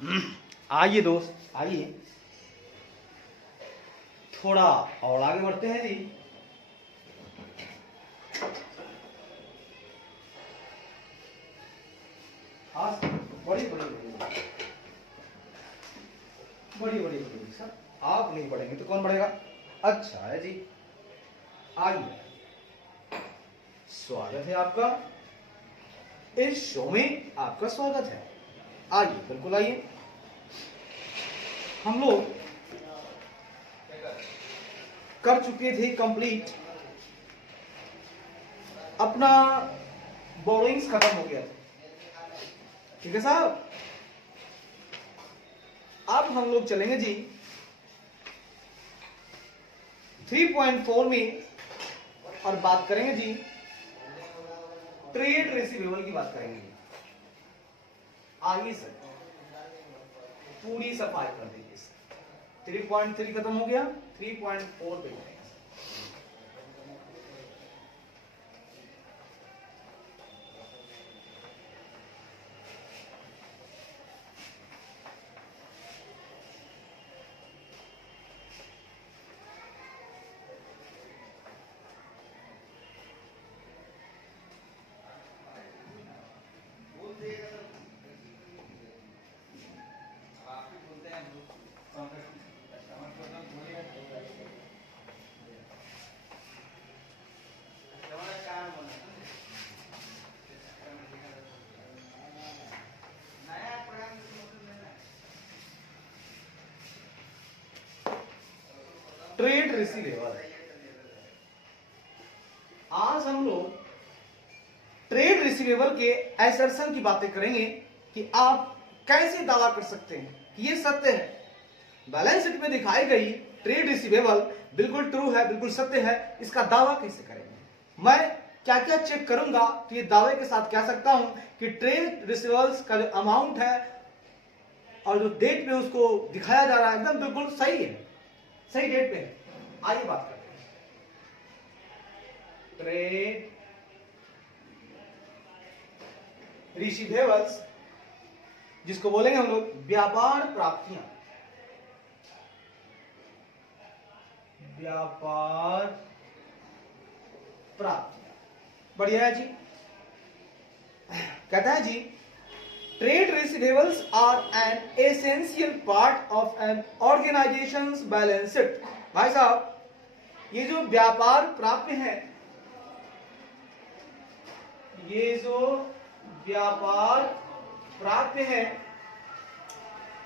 आइए दोस्त, आइए थोड़ा और आगे बढ़ते हैं जी। आज बड़ी बड़ी सर, आप नहीं पढ़ेंगे तो कौन पढ़ेगा? अच्छा है जी, आइए, स्वागत है आपका इस शो में, आपका स्वागत है। आइए, बिल्कुल आइए। हम लोग कर चुके थे कंप्लीट, अपना बोरिंग्स खत्म हो गया था, ठीक है साहब। अब हम लोग चलेंगे जी 3.4 में और बात करेंगे जी ट्रेड रिसीवेबल की बात करेंगे जी। आइए सर, पूरी सफाई कर दीजिए सर। 3.3 खत्म हो गया, 3.4 पे जाएंगे। ट्रेड रिसीवेबल, आज हम लोग ट्रेड रिसीवेबल के एसर्शन की बातें करेंगे कि आप कैसे दावा कर सकते हैं कि ये सत्य है, बैलेंस शीट में दिखाई गई ट्रेड रिसीवेबल बिल्कुल ट्रू है, बिल्कुल सत्य है। इसका दावा कैसे करेंगे, मैं क्या क्या चेक करूंगा तो ये दावे के साथ कह सकता हूं कि ट्रेड रिसीवेबल्स का जो अमाउंट है और जो डेट पे उसको दिखाया जा रहा है एकदम बिल्कुल सही है, सही डेट पे है। आइए बात करते हैं ट्रेड रिसीवेबल्स, जिसको बोलेंगे हम लोग व्यापार प्राप्तियां। व्यापार प्राप्तियां, बढ़िया है जी। कहता है जी trade receivables are an essential part of an organisation's balance sheet. भाई साहब, ये जो व्यापार प्राप्य है, ये जो व्यापार प्राप्य है,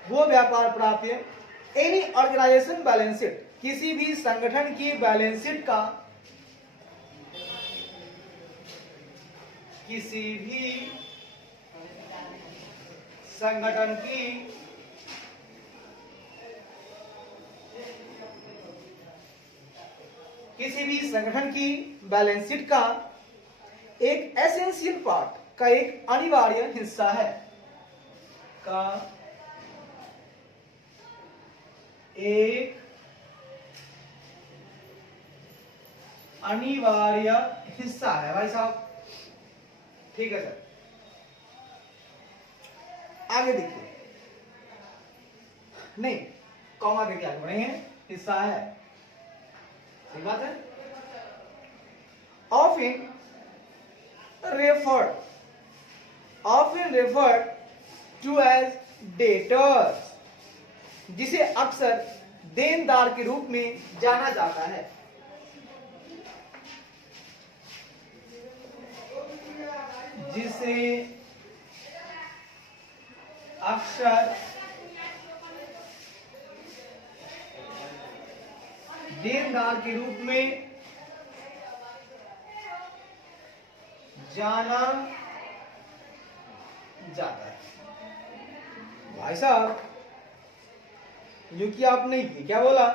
वो व्यापार प्राप्य एनी ऑर्गेनाइजेशन बैलेंस शीट, किसी भी संगठन की बैलेंस शीट का, किसी भी संगठन की बैलेंस शीट का एक एसेंशियल पार्ट का एक अनिवार्य हिस्सा है, का एक अनिवार्य हिस्सा है। भाई साहब, ठीक है सर। आगे देखिए, नहीं कॉमा देके आगे बढ़ेंगे, हिस्सा है, सही बात है। often referred to as debtors, जिसे अक्सर देनदार के रूप में जाना जाता है। जिसे अक्सर देनदार के रूप में जाना जाता है। भाई साहब, जो कि आपने क्या बोला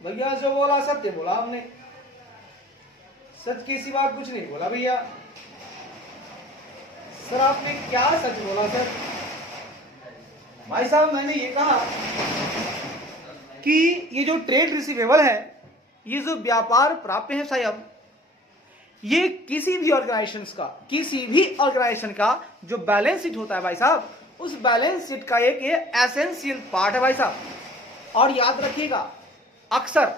भैया? जो बोला सत्य बोला हमने, सच के सिवा कुछ नहीं बोला भैया। सर आपने क्या सच बोला सर? भाई साहब, मैंने ये कहा कि ये जो ट्रेड रिसीवेबल है, ये जो व्यापार प्राप्य है साहब, ये किसी भी ऑर्गेनाइजेशन का जो बैलेंस शीट होता है भाई साहब, उस बैलेंस शीट का एक ये एसेंशियल पार्ट है भाई साहब। और याद रखिएगा, अक्सर,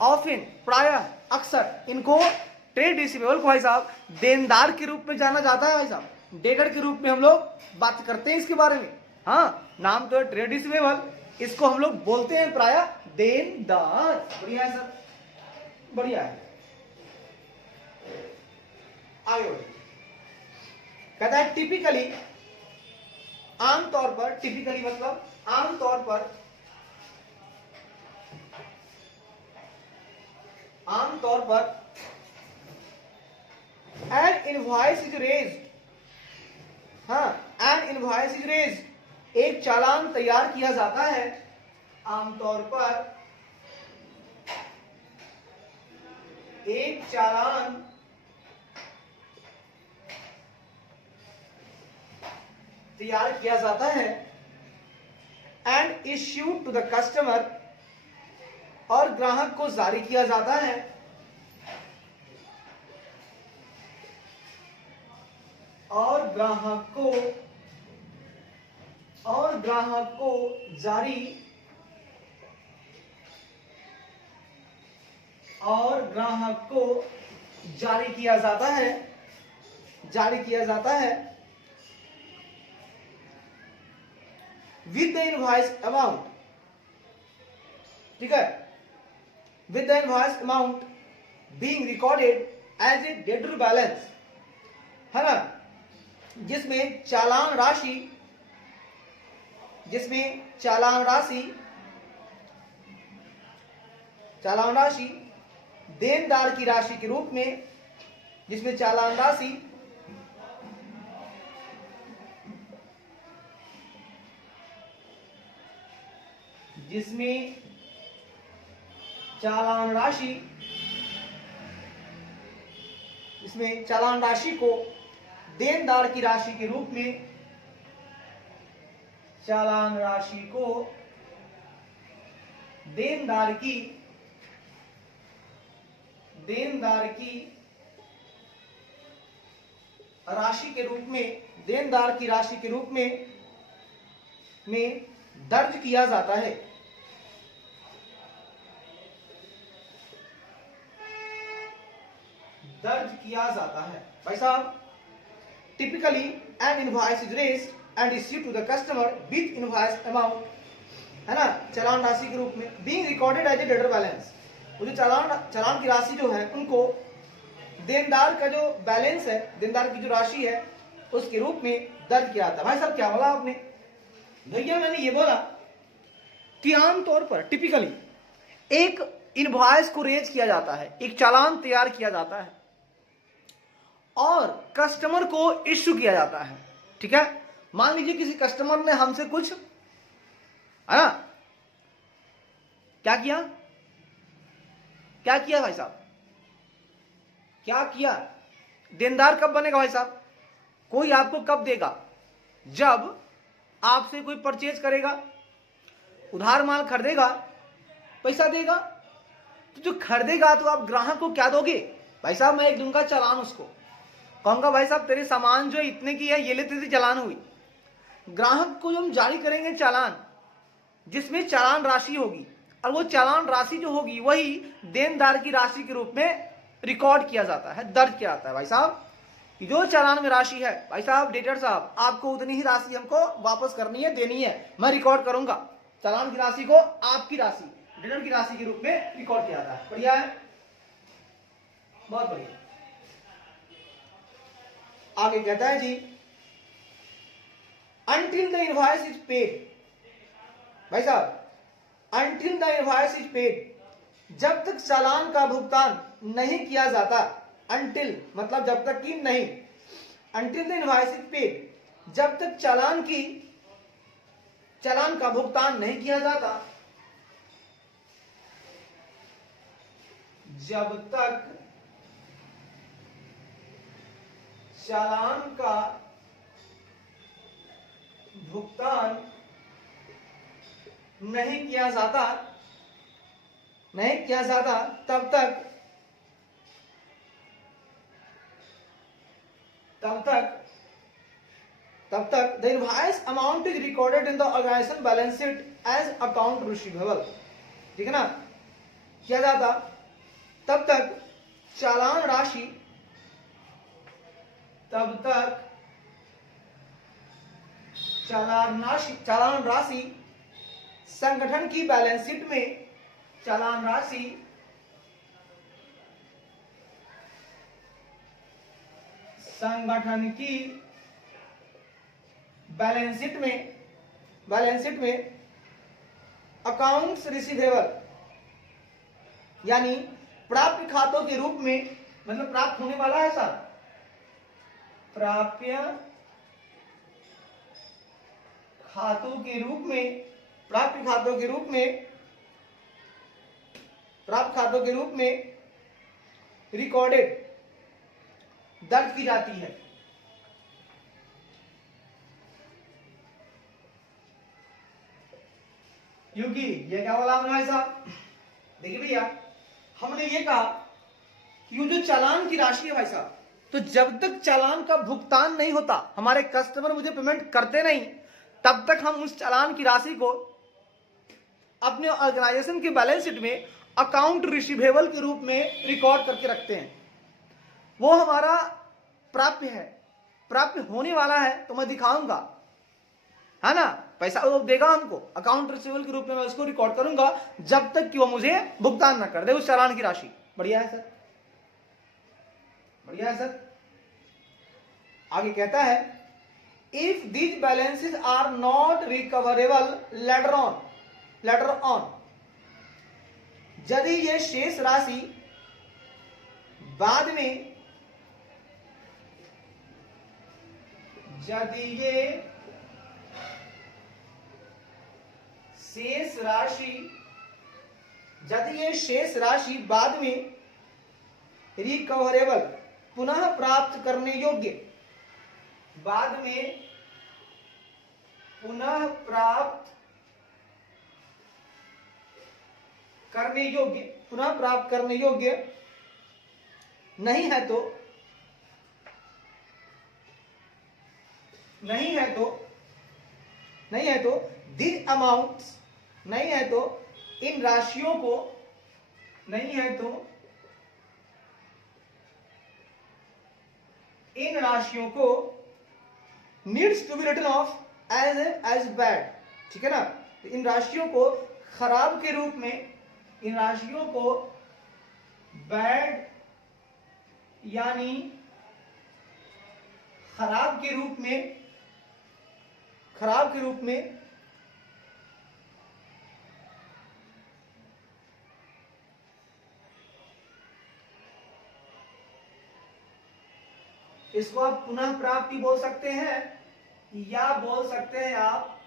ऑफन, प्रायः, अक्सर इनको ट्रेड रिसीवेबल को भाई साहब देनदार के रूप में जाना जाता है भाई साहब, डेटर के रूप में हम लोग बात करते हैं इसके बारे में। हाँ, नाम तो है ट्रेड रिसीवेबल, इसको हम लोग बोलते हैं प्रायः देनदार। बढ़िया है सर, बढ़िया है। आगे बढ़िए, कहता है टिपिकली, आमतौर पर, टिपिकली मतलब आमतौर पर, आमतौर पर एन इनवॉइस इज रेज्ड, हाँ, एन इनवॉइस इज रेज्ड, एक चालान तैयार किया जाता है, आमतौर पर एक चालान तैयार किया जाता है and issued to the customer, और ग्राहक को जारी किया जाता है, और ग्राहक को जारी, और ग्राहक को जारी किया जाता है, जारी किया जाता है विद द इनवॉइस अमाउंट, ठीक है, with the invoice amount being recorded as a debtor balance, है ना, जिसमें चालान राशि, जिसमें चालान राशि, चालान राशि देनदार की राशि के रूप में, जिसमें चालान राशि जिसमें चालान राशि, इसमें चालान राशि को देनदार की राशि के रूप में, चालान राशि को देनदार की राशि के रूप में, देनदार की राशि के रूप में दर्ज किया जाता है, दर्ज किया जाता है भाई साहब। Typically an invoice is raised and issued to the customer with invoice amount, है ना, चालान राशि के रूप में, being recorded as a debtor balance, वो जो चालान की राशि जो है उनको देनदार का जो बैलेंस है, देनदार की जो राशि है उसके रूप में दर्ज किया जाता है। भाई साहब क्या बोला आपने? भैया मैंने ये बोला कि आमतौर पर टिपिकली एक इनवॉइस को रेज किया जाता है, एक चालान तैयार किया जाता है और कस्टमर को इश्यू किया जाता है, ठीक है। मान लीजिए किसी कस्टमर ने हमसे कुछ, है ना, क्या किया, क्या किया भाई साहब, क्या किया? देनदार कब बनेगा भाई साहब? कोई आपको कब देगा? जब आपसे कोई परचेज करेगा, उधार माल खरीदेगा, पैसा देगा। तो जो खरीदेगा तो आप ग्राहक को क्या दोगे? भाई साहब मैं एक दूंगा चालान, उसको कहूंगा भाई साहब तेरे सामान जो इतने की है ये ले, तेरी चालान हुई। ग्राहक को जो हम जारी करेंगे चालान, जिसमें चालान राशि होगी, और वो चालान राशि जो होगी वही देनदार की राशि के रूप में रिकॉर्ड किया जाता है, दर्ज किया जाता है। भाई साहब जो चालान में राशि है, भाई साहब डेटर साहब आपको उतनी ही राशि हमको वापस करनी है, देनी है, मैं रिकॉर्ड करूंगा। चालान की राशि को आपकी राशि, डेटर की राशि के रूप में रिकॉर्ड किया जाता है। बढ़िया है, बहुत बढ़िया। आगे कहता है जी, until the invoice is paid, भाई साहब until the invoice is paid, जब तक चालान का भुगतान नहीं किया जाता, until मतलब जब तक कि नहीं, until the invoice is paid, जब तक चालान का भुगतान नहीं किया जाता, जब तक चालान का भुगतान नहीं किया जाता, तब तक तब तक the invoice amount is recorded in the organisation balance sheet as account receivable. ठीक है ना, किया जाता तब तक चालान राशि चालान राशि संगठन की बैलेंस शीट में चालान राशि संगठन की बैलेंस शीट में अकाउंट्स रिसीवेबल यानी प्राप्य खातों के रूप में, मतलब प्राप्त होने वाला है सर, प्राप्य खातों के रूप में, प्राप्त खातों के रूप में रिकॉर्डेड दर्ज की जाती है। क्योंकि ये क्या बोला हमने भाई साहब, देखिए भैया हमने ये कहा कि जो चालान की राशि है भाई साहब, तो जब तक चालान का भुगतान नहीं होता, हमारे कस्टमर मुझे पेमेंट करते नहीं, तब तक हम उस चालान की राशि को अपने ऑर्गेनाइजेशन की बैलेंस शीट में अकाउंट रिसीवेबल के रूप में रिकॉर्ड करके रखते हैं। वो हमारा प्राप्य है, प्राप्य होने वाला है तो मैं दिखाऊंगा, है ना, पैसा वो देगा हमको, अकाउंट रिसीवेबल के रूप में मैं उसको रिकॉर्ड करूंगा जब तक कि वो मुझे भुगतान ना कर दे उस चालान की राशि। बढ़िया है सर, बढ़िया है सर। आगे कहता है if these balances are not recoverable later on, यदि ये शेष राशि बाद में, यदि ये शेष राशि बाद में रिकवरेबल, पुनः प्राप्त करने योग्य, बाद में पुनः प्राप्त करने योग्य नहीं है तो दिस अमाउंट्स, नहीं है तो इन राशियों को, needs to be written off as bad. ठीक है ना, तो इन राशियों को खराब के रूप में, इन राशियों को बैड यानी खराब के रूप में इसको आप पुनः प्राप्ति बोल सकते हैं या बोल सकते हैं आप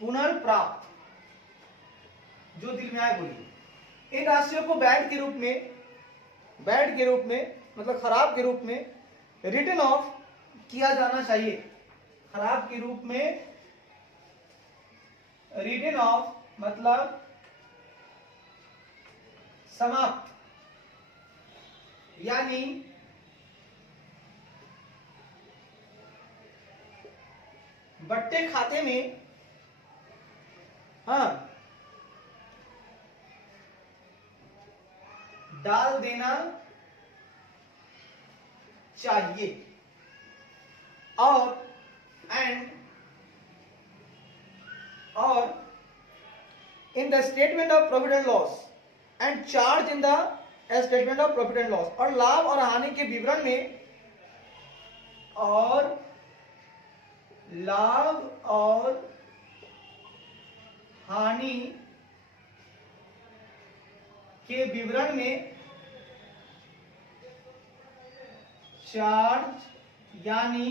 पुनर्प्राप्त, जो दिल में आए बोलिए। इन राशियों को बैड के रूप में मतलब खराब के रूप में रिटन ऑफ किया जाना चाहिए, खराब के रूप में रिटन ऑफ मतलब समाप्त, यानी बट्टे खाते में डाल देना चाहिए। और in the statement of profit and loss and charge in the statement of profit and loss, और लाभ और हानि के विवरण में, और लाभ और हानि के विवरण में चार्ज यानी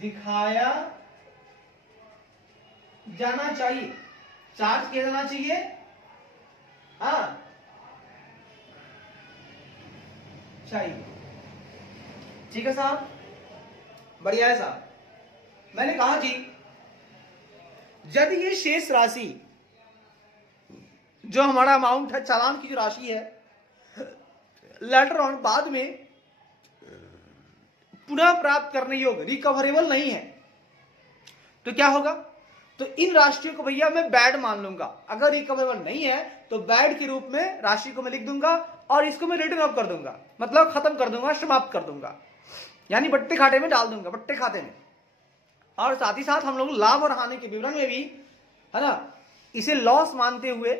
दिखाया जाना चाहिए, चार्ज किया जाना चाहिए। चाहिए। ठीक है साहब, बढ़िया है साहब। मैंने कहा जी यदि ये शेष राशि जो हमारा अमाउंट है, चालान की जो राशि है, लेटर ऑन बाद में पुनः प्राप्त करने योग्य, रिकवरेबल नहीं है, तो क्या होगा? तो इन राशियों को भैया मैं बैड मान लूंगा। अगर रिकवरेबल नहीं है तो बैड के रूप में राशि को मैं लिख दूंगा और इसको मैं रिटर्न ऑफ कर दूंगा, मतलब खत्म कर दूंगा, समाप्त कर दूंगा, यानी बट्टे खाते में डाल दूंगा, बट्टे खाते में। और साथ ही साथ हम लोग लाभ और हानि के विवरण में भी, है ना, इसे लॉस मानते हुए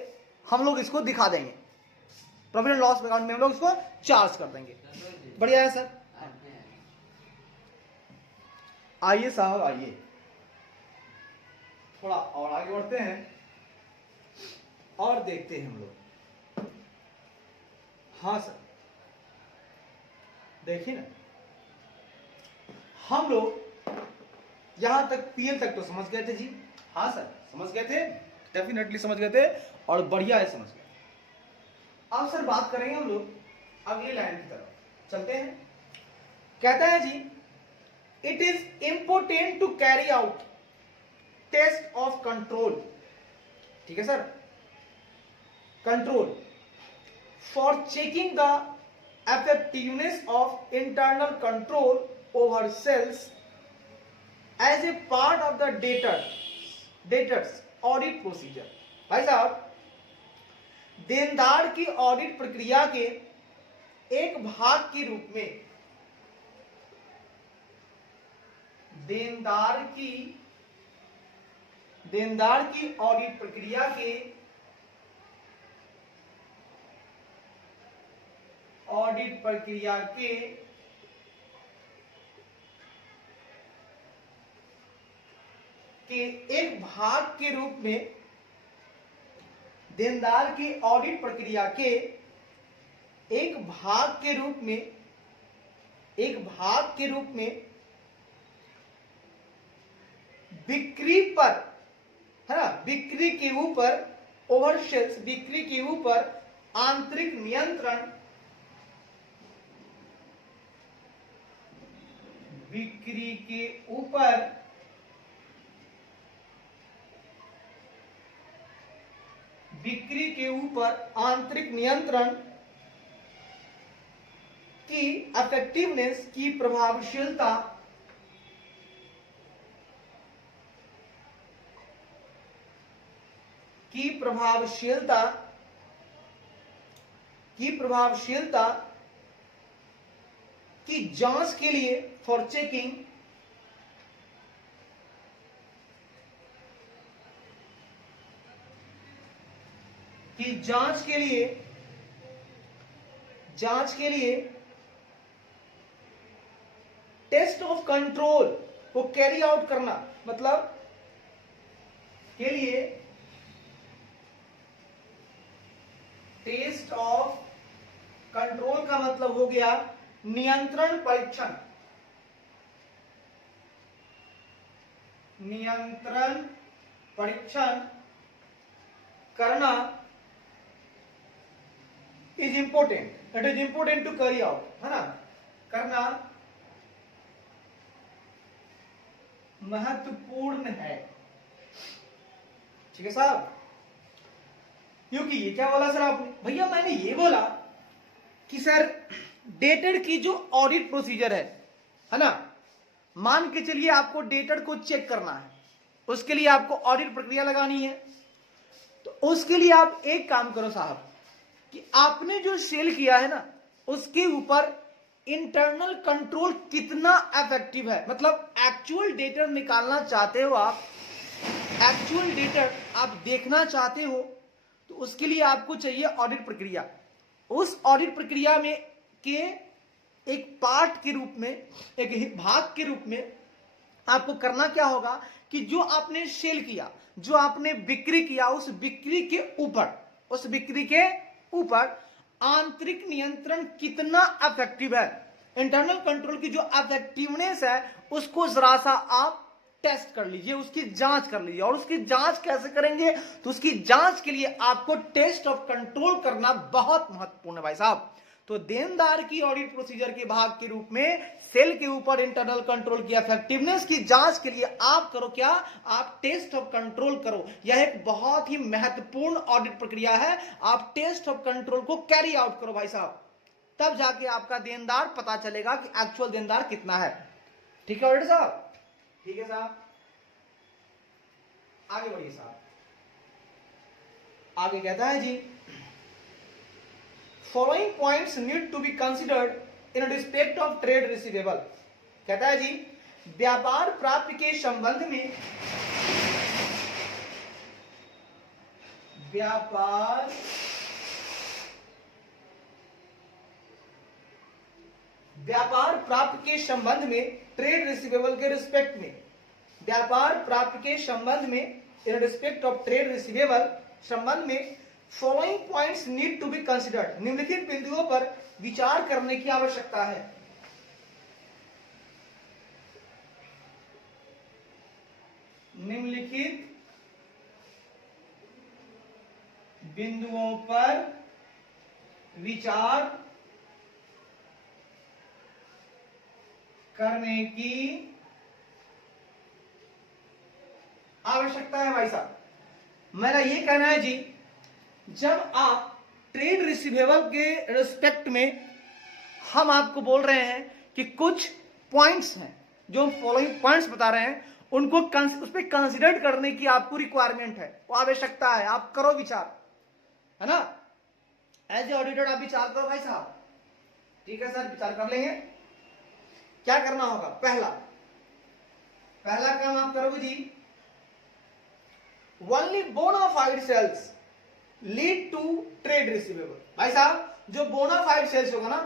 हम लोग इसको दिखा देंगे, प्रॉफिट एंड लॉस अकाउंट में हम लोग इसको चार्ज कर देंगे। बढ़िया है सर। आइए साहब, आइए थोड़ा और आगे बढ़ते हैं और देखते हैं हम लोग। हाँ सर, देखिए ना, हम लोग यहां तक पीएल तक तो समझ गए थे जी। हाँ सर, समझ गए थे, डेफिनेटली समझ गए थे और बढ़िया है, समझ गए। अब सर बात करेंगे हम लोग अगली लाइन की तरफ, चलते हैं। कहता है जी, it is important to carry out test of control, ठीक है sir, control for checking the effectiveness of internal control over cells as a part of the debtors audit procedure। भाई साहब, देनदार की ऑडिट प्रक्रिया के एक भाग के रूप में, देनदार की ऑडिट प्रक्रिया के एक भाग के रूप में, देनदार की ऑडिट प्रक्रिया के एक भाग के रूप में बिक्री पर, है ना, बिक्री के ऊपर, ओवरसेल्स, बिक्री के ऊपर आंतरिक नियंत्रण, बिक्री के ऊपर आंतरिक नियंत्रण की इफेक्टिवनेस, की प्रभावशीलता, की जांच के लिए, फॉर चेकिंग, की जांच के लिए टेस्ट ऑफ कंट्रोल को कैरी आउट करना, मतलब के लिए टेस्ट ऑफ कंट्रोल का मतलब हो गया नियंत्रण परीक्षण, करना is important, it is important to carry out, है ना, करना महत्वपूर्ण है, ठीक है साहब। क्योंकि ये क्या बोला सर आपने? भैया मैंने ये बोला कि सर डेटर की जो ऑडिट प्रोसीजर है ना, मान के चलिए आपको डेटर को चेक करना है, उसके लिए आपको ऑडिट प्रक्रिया लगानी है, तो उसके लिए आप एक काम करो साहब कि आपने जो सेल किया है ना, उसके ऊपर इंटरनल कंट्रोल कितना इफेक्टिव है, मतलब एक्चुअल डेटर निकालना चाहते हो आप, एक्चुअल डेटर आप देखना चाहते हो, तो उसके लिए आपको चाहिए ऑडिट प्रक्रिया। उस ऑडिट प्रक्रिया में के एक पार्ट के रूप में, एक भाग के रूप में आपको करना क्या होगा कि जो आपने सेल किया, जो आपने बिक्री किया, उस बिक्री के ऊपर आंतरिक नियंत्रण कितना इफेक्टिव है, इंटरनल कंट्रोल की जो इफेक्टिवनेस है उसको जरा सा आप टेस्ट कर लीजिए, उसकी जांच कर लीजिए। और उसकी जांच कैसे करेंगे? तो उसकी जांच के लिए आपको टेस्ट ऑफ कंट्रोल करना बहुत महत्वपूर्ण है भाई साहब। तो देनदार की ऑडिट प्रोसीजर के भाग के रूप में सेल के ऊपर इंटरनल कंट्रोल की इफेक्टिवनेस की जांच के लिए आप करो क्या, आप टेस्ट ऑफ कंट्रोल करो। यह एक बहुत ही महत्वपूर्ण ऑडिट प्रक्रिया है। आप टेस्ट ऑफ कंट्रोल को कैरी आउट करो भाई साहब, तब जाके आपका देनदार पता चलेगा कि एक्चुअल देनदार कितना है। ठीक है ऑडिटर साहब? ठीक है साहब, आगे बढ़िए साहब। आगे कहता है जी, following points need to be considered in respect of trade receivable. कहता है जी, व्यापार प्राप्ति के संबंध में व्यापार प्राप्त के संबंध में ट्रेड रिसीवेबल के रिस्पेक्ट में, व्यापार प्राप्त के संबंध में in respect of trade receivable संबंध में following points need to be considered, निम्नलिखित बिंदुओं पर विचार करने की आवश्यकता है। निम्नलिखित बिंदुओं पर विचार करने की आवश्यकता है। भाई साहब, मेरा ये कहना है जी, जब आप ट्रेड रिसीवेबल के रिस्पेक्ट में हम आपको बोल रहे हैं कि कुछ पॉइंट्स हैं, जो फॉलोइंग पॉइंट्स बता रहे हैं, उनको उस पर कंसिडर करने की आपको रिक्वायरमेंट है, वो आवश्यकता है। आप करो विचार, है ना? एज ए ऑडिटर आप विचार करो भाई साहब। ठीक है सर, विचार कर लेंगे। क्या करना होगा? पहला काम आप करोगे जी, only bona fide sales lead to trade receivable. भाई साहब, जो बोनाफाइड सेल्स होगा ना,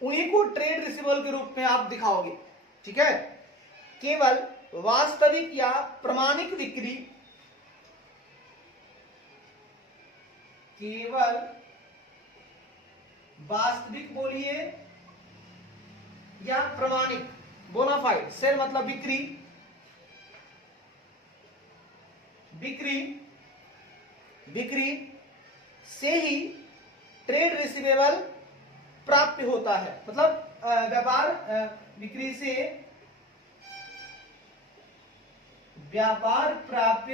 उन्हीं को ट्रेड रिसीवेबल के रूप में आप दिखाओगे। ठीक है? केवल वास्तविक या प्रमाणिक बिक्री, केवल वास्तविक बोलिए या प्रमाणिक, बोनाफाइड सेल मतलब बिक्री, बिक्री से ही ट्रेड रिसीवेबल प्राप्त होता है। मतलब व्यापार बिक्री से व्यापार प्राप्त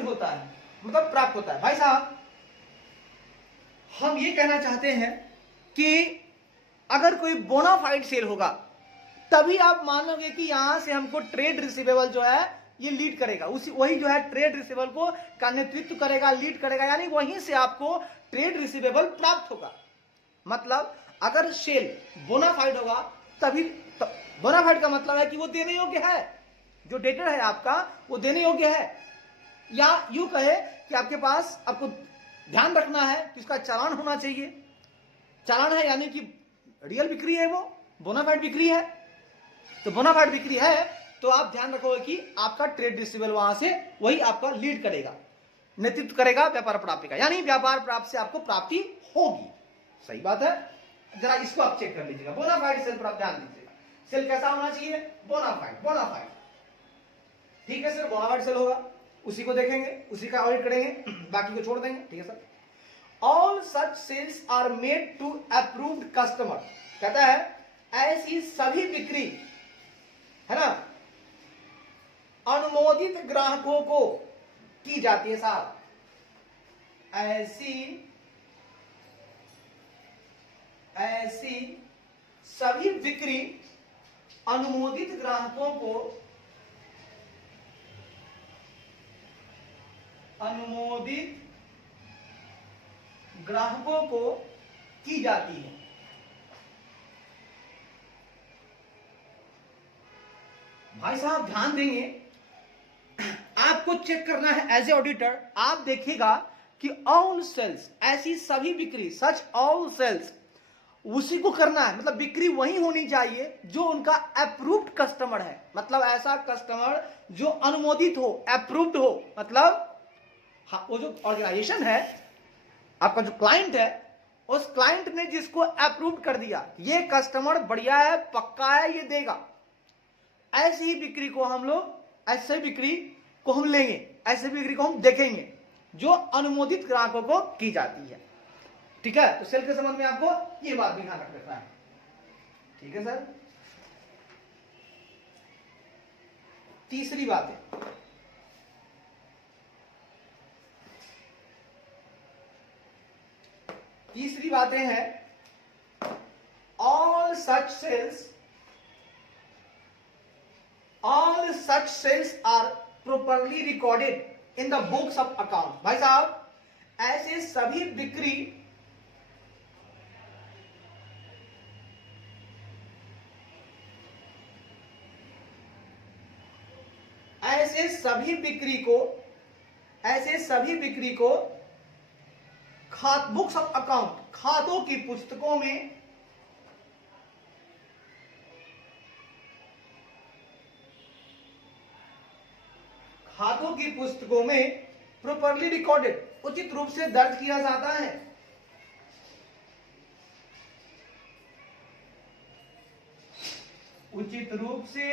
होता है, मतलब प्राप्त होता है। भाई साहब, हम ये कहना चाहते हैं कि अगर कोई बोनाफाइड सेल होगा तभी आप मानोगे कि यहां से हमको ट्रेड रिसीवेबल जो है ये लीड करेगा, वही जो है ट्रेड रिसीवेबल को का नेतृत्व करेगा, लीड करेगा, यानी वहीं से आपको ट्रेड रिसीवेबल प्राप्त होगा। मतलब अगर सेल बोनाफाइड होगा तभी बोनाफाइड का मतलब है कि वो देने योग्य है, जो डेटर है आपका वो देने योग्य है। या यूं कहे कि आपके पास, आपको ध्यान रखना है कि उसका चालान होना चाहिए। चालान है यानी कि रियल बिक्री है, वो बोनाफाइड बिक्री है। तो बोनाफाइड बिक्री है तो आप ध्यान रखोगे कि आपका ट्रेड रिसीवेबल वहां से वही आपका लीड करेगा, नेतृत्व करेगा व्यापार प्राप्ति का, यानी व्यापार प्राप्ति से आपको प्राप्ति होगी। सही बात है? जरा इसको आप चेक कर लीजिएगा। बोनाफाइड सेल पर आप ध्यान दीजिएगा, सेल कैसा होना चाहिए? बोनाफाइड। ठीक है सर, बोनाफाइड सेल होगा, उसी को देखेंगे, उसी का ऑडिट करेंगे, बाकी को छोड़ देंगे। ठीक है sir. All such sales are made to approved customer. कहता है ऐसी सभी बिक्री, है ना, अनुमोदित ग्राहकों को की जाती है साहब। ऐसी सभी बिक्री अनुमोदित ग्राहकों को की जाती है। भाई साहब ध्यान देंगे, आपको चेक करना है एज ए ऑडिटर। आप देखिएगा कि ऑल सेल्स, ऐसी सभी बिक्री, सच ऑल सेल्स, उसी को करना है। मतलब बिक्री वही होनी चाहिए जो उनका अप्रूव्ड कस्टमर है। मतलब ऐसा कस्टमर जो अनुमोदित हो, अप्रूव्ड हो। मतलब हाँ, वो जो ऑर्गेनाइजेशन है, आपका जो क्लाइंट है, उस क्लाइंट ने जिसको अप्रूव कर दिया, ये कस्टमर बढ़िया है, पक्का है, ये देगा, ऐसी ही बिक्री को हम लोग, ऐसे बिक्री को हम लेंगे, ऐसे बिक्री को हम देखेंगे। जो अनुमोदित ग्राहकों को की जाती है। ठीक है, तो सेल के संबंध में आपको ये बात भी ध्यान रखना है। ठीक है सर। तीसरी बात है, तीसरी बातें हैं all such sales are properly recorded in the books of account। भाई साहब, ऐसे सभी बिक्री बिक्री को बुक्स ऑफ अकाउंट, खातों की पुस्तकों में प्रॉपरली रिकॉर्डेड, उचित रूप से दर्ज किया जाता है। उचित रूप से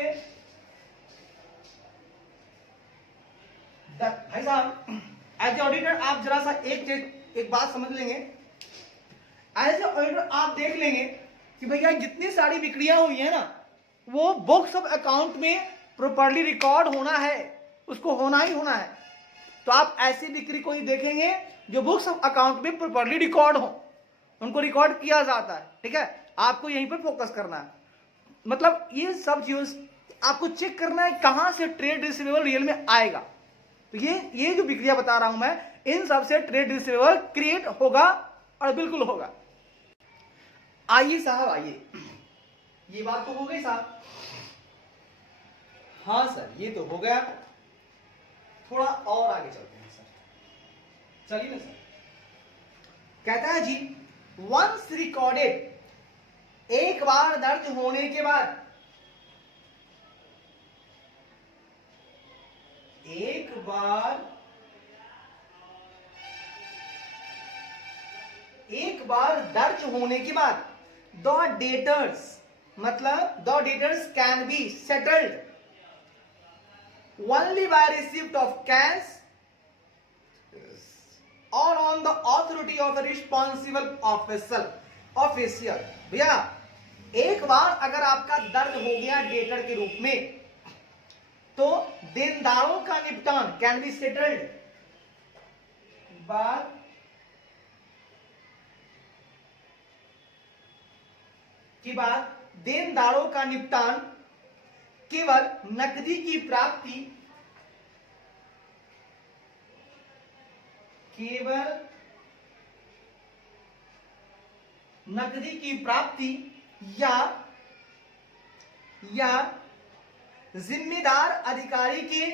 भाई साहब, एज ए ऑडिटर आप जरा सा एक बात समझ लेंगे। एज ए ऑडिटर आप देख लेंगे कि भैया जितनी सारी बिक्रियां हुई है ना, वो बुक्स ऑफ अकाउंट में प्रॉपरली रिकॉर्ड होना है, उसको होना ही होना है। तो आप ऐसी बिक्री को ही देखेंगे जो बुक्स ऑफ अकाउंट में प्रॉपरली रिकॉर्ड हो, उनको रिकॉर्ड किया जाता है। ठीक है, आपको यहीं पर फोकस करना है। मतलब ये सब चीज आपको चेक करना है कहां से ट्रेड रिसीवेबल रियल में आएगा। तो ये जो बिक्रिया बता रहा हूं मैं, इन सब से ट्रेड रिसीवेबल क्रिएट होगा और बिल्कुल होगा। आइए साहब, आइए, ये बात तो हो गई साहब। हाँ सर, ये तो हो गया। थोड़ा और आगे चलते हैं सर, चलिए ना सर। कहता है जी, वंस रिकॉर्डेड, एक बार दर्ज होने के बाद, एक बार दर्ज होने के बाद द डेटर्स, मतलब the debtors can be settled only by receipt of cash or on the authority of a responsible official। भैया, एक बार अगर आपका दर्ज हो गया डेटर के रूप में, तो देनदारों का निपटान कैन बी सेटल्ड के बाद देनदारों का निपटान केवल नकदी की प्राप्ति या जिम्मेदार अधिकारी के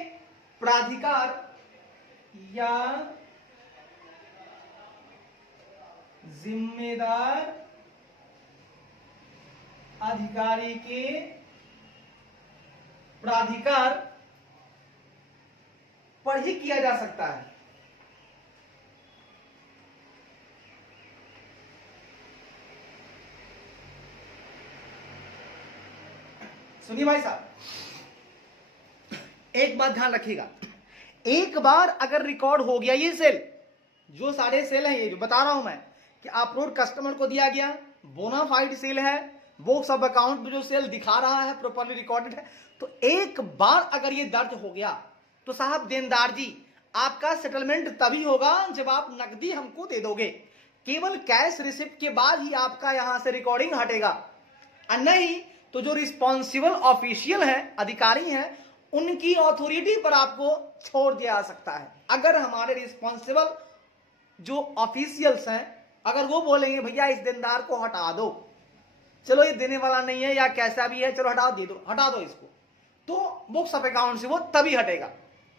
प्राधिकार पर ही किया जा सकता है। सुनिए भाई साहब, एक बात ध्यान रखिएगा। एक बार अगर रिकॉर्ड हो गया ये सेल, जो सारे सेल हैं ये जो बता रहा हूं मैं कि अपलोड कस्टमर को दिया गया, बोनाफाइड सेल है, बुक्स ऑफ अकाउंट में जो सेल दिखा रहा है प्रॉपरली रिकॉर्डेड है, तो एक बार अगर ये दर्ज हो गया तो साहब देनदार जी, आपका सेटलमेंट तभी होगा जब आप नकदी हमको दे दोगे। केवल कैश रिसिप्ट के बाद ही आपका यहां से रिकॉर्डिंग हटेगा, और नहीं तो जो रिस्पॉन्सिबल ऑफिशियल है, अधिकारी हैं, उनकी अथॉरिटी पर आपको छोड़ दिया जा सकता है। अगर हमारे रिस्पॉन्सिबल जो ऑफिशियल्स हैं, अगर वो बोलेंगे भैया इस देनदार को हटा दो, चलो ये देने वाला नहीं है या कैसा भी है, चलो हटा दो इसको, तो बुक्स ऑफ अकाउंट से वो तभी हटेगा।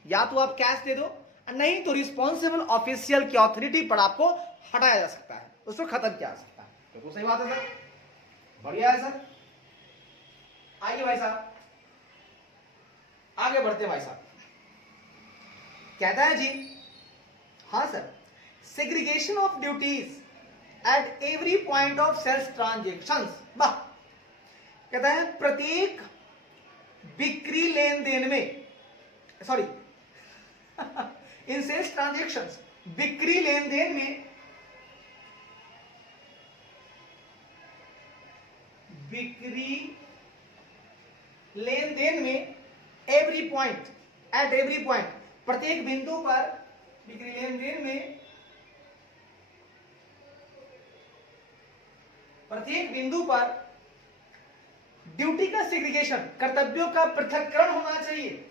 या तो आप कैश दे दो, नहीं तो रिस्पॉन्सिबल ऑफिशियल की अथॉरिटी पर आपको हटाया जा सकता है, उसको खत्म किया जा सकता है। तो सही बात है सर, बढ़िया है सर। आइए भाई साहब, आगे बढ़ते हैं भाई साहब। कहता है जी, हाँ sir, segregation of duties at every point of sales transactions. वाह, कहता है प्रत्येक बिक्री लेन देन में, सॉरी इन सेल्स ट्रांजेक्शंस, बिक्री लेन देन में every point, at every point, प्रत्येक बिंदु पर, बिक्री लेन देन में प्रत्येक बिंदु पर ड्यूटी का सेग्रीगेशन, कर्तव्यों का पृथक्करण होना चाहिए।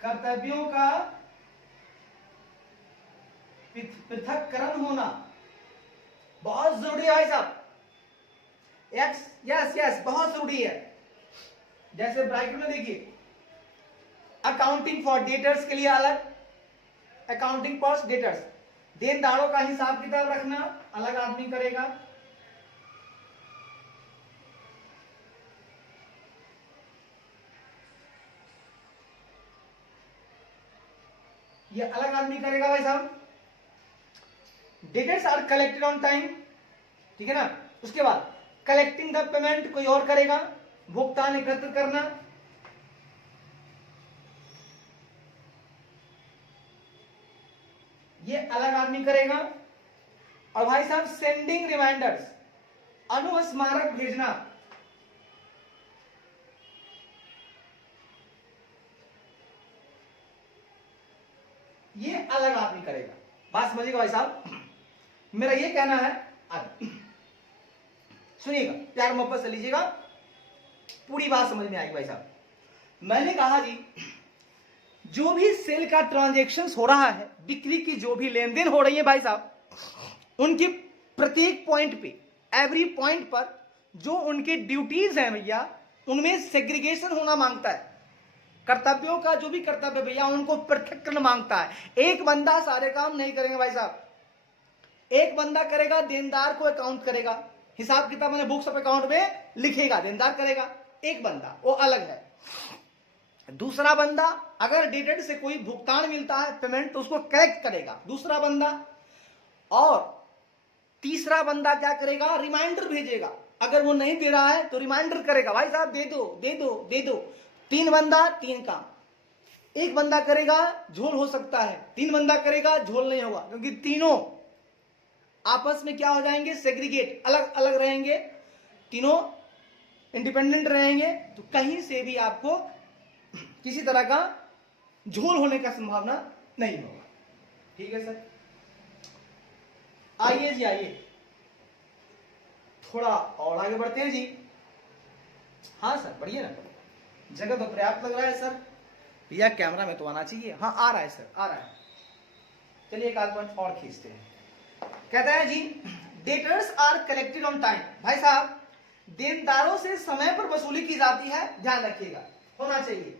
कर्तव्यों का पृथक्करण होना बहुत जरूरी है भाई साहब। यस बहुत जरूरी है। जैसे ब्रैकेट में देखिए, अकाउंटिंग फॉर डेटर्स के लिए अलग, अकाउंटिंग फॉर डेटर्स, देनदारों का हिसाब किताब रखना अलग आदमी करेगा, ये अलग आदमी करेगा भाई साहब। Debtors are collected on time, ठीक है ना। उसके बाद कलेक्टिंग द पेमेंट कोई और करेगा, भुगतान एकत्र करना, ये अलग आदमी करेगा। और भाई साहब सेंडिंग रिमाइंडर्स, अनुस्मारक भेजना, ये अलग आदमी करेगा। बात समझिएगा भाई साहब, मेरा ये कहना है, सुनिएगा प्यार मोहब्बत से लीजिएगा, पूरी बात समझ में आएगी भाई साहब। मैंने कहा जी, जो भी सेल का ट्रांजैक्शंस हो रहा है, बिक्री की जो भी लेन देन हो रही है भाई साहब, उनके प्रत्येक पॉइंट पे, एवरी पॉइंट पर जो उनके ड्यूटीज हैं भैया, उनमें सेग्रीगेशन होना मांगता है। कर्तव्यों का जो भी कर्तव्य भैया, उनको पृथक्करण मांगता है। एक बंदा सारे काम नहीं करेंगे भाई साहब। एक बंदा करेगा, देनदार को अकाउंट करेगा, हिसाब किताब मैंने बुक्स ऑफ अकाउंट में लिखेगा, देनदार करेगा एक बंदा, वो अलग है। दूसरा बंदा अगर डेटेड से कोई भुगतान मिलता है, पेमेंट, तो उसको कलेक्ट करेगा दूसरा बंदा। और तीसरा बंदा क्या करेगा, रिमाइंडर भेजेगा, अगर वो नहीं दे रहा है तो रिमाइंडर करेगा, भाई साहब दे दो दे दो दे दो। तीन बंदा तीन काम, एक बंदा करेगा झोल हो सकता है, तीन बंदा करेगा झोल नहीं होगा, क्योंकि तीनों आपस में क्या हो जाएंगे, सेग्रीगेट, अलग अलग रहेंगे, तीनों इंडिपेंडेंट रहेंगे, तो कहीं से भी आपको किसी तरह का झोल होने का संभावना नहीं होगा। ठीक है सर, आइए जी आइए, थोड़ा और आगे बढ़ते हैं जी। हाँ सर बढ़िया ना, जगह तो पर्याप्त लग रहा है सर, भैया कैमरा में तो आना चाहिए। हाँ आ रहा है सर, आ रहा है। चलिए एक आध पॉइंट और खींचते हैं। कहता है जी, debtors are collected on time. भाई साहब देनदारों से समय पर वसूली की जाती है, ध्यान रखिएगा, होना चाहिए।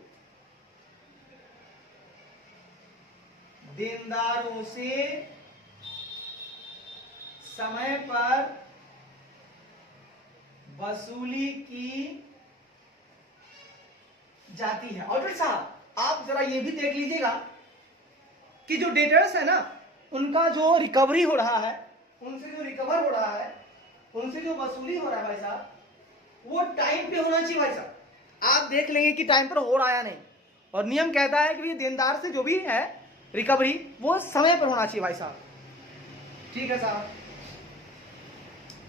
देनदारों से समय पर वसूली की जाती है। ऑडिटर साहब आप जरा ये भी देख लीजिएगा कि जो डेटर्स है ना, उनका जो रिकवरी हो रहा है, उनसे जो रिकवर हो रहा है, उनसे जो वसूली हो रहा है भाई साहब, वो टाइम पे होना चाहिए भाई साहब। आप देख लेंगे कि टाइम पर हो रहा है या नहीं, और नियम कहता है कि देनदार से जो भी है रिकवरी, वो समय पर होना चाहिए भाई साहब। ठीक है साहब,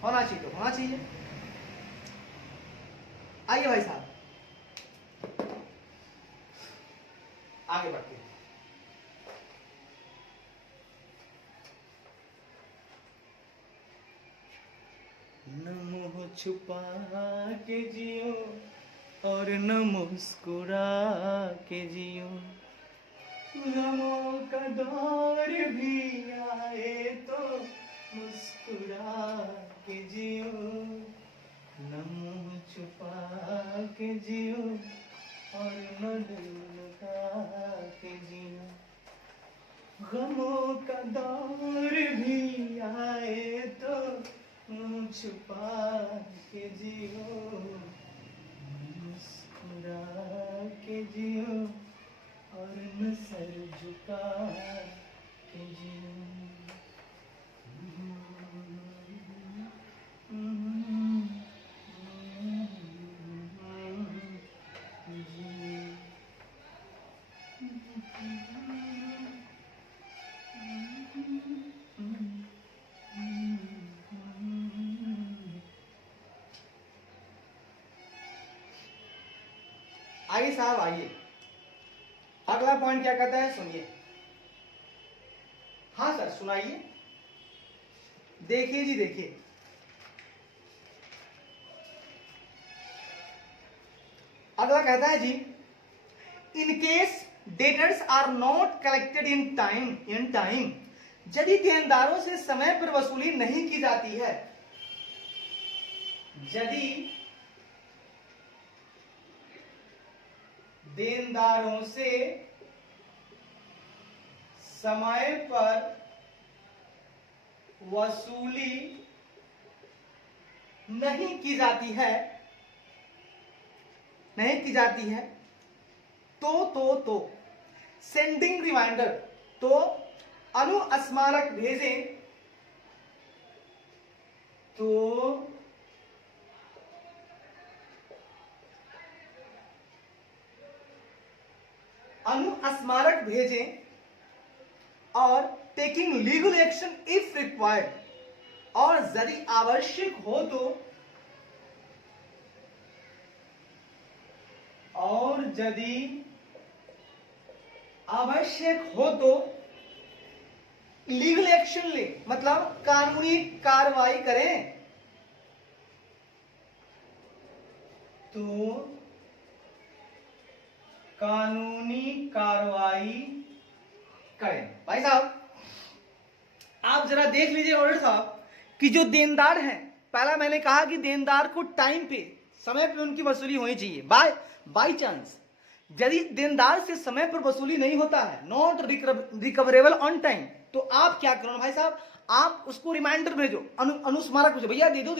होना चाहिए तो होना चाहिए। आइए भाई साहब आगे बढ़ते हैं। न मुंह छुपा के जियो और न मुस्कुरा के जियो, गमों का दौर भी आए तो मुस्कुरा के जियो, न मुंह छुपा के जियो और न दिल लगा के जियो, गमों का दौर भी आए तो मुंह छुपा के जियो, मुस्कुरा के जियो और न सर झुका के जियो। आइए साहब आइए, अगला पॉइंट क्या कहता है सुनिए। हाँ सर सुनाइए। देखिए जी देखिए, अगला कहता है जी, in case debtors are not collected in time, यदि देनदारों से समय पर वसूली नहीं की जाती है, यदि देनदारों से समय पर वसूली नहीं की जाती है, तो सेंडिंग रिमाइंडर, तो अनुस्मारक भेजें, तो अनुस्मारक भेजें और taking legal action if required, और यदि आवश्यक हो तो, और यदि आवश्यक हो तो लीगल एक्शन ले, मतलब कानूनी कार्रवाई करें, तो कानूनी कार्रवाई करें। भाई साहब आप जरा देख लीजिए ऑडिटर साहब कि जो देनदार हैं, पहला मैंने कहा कि देनदार को टाइम पे समय पे उनकी वसूली होनी चाहिए। बाय चांस यदि देनदार से समय पर वसूली नहीं होता है, नॉट रिकवरेबल ऑन टाइम, तो आप क्या करो भाई साहब, आप उसको रिमाइंडर भेजो, अनुस्मारक भेजो, भैया दे दो।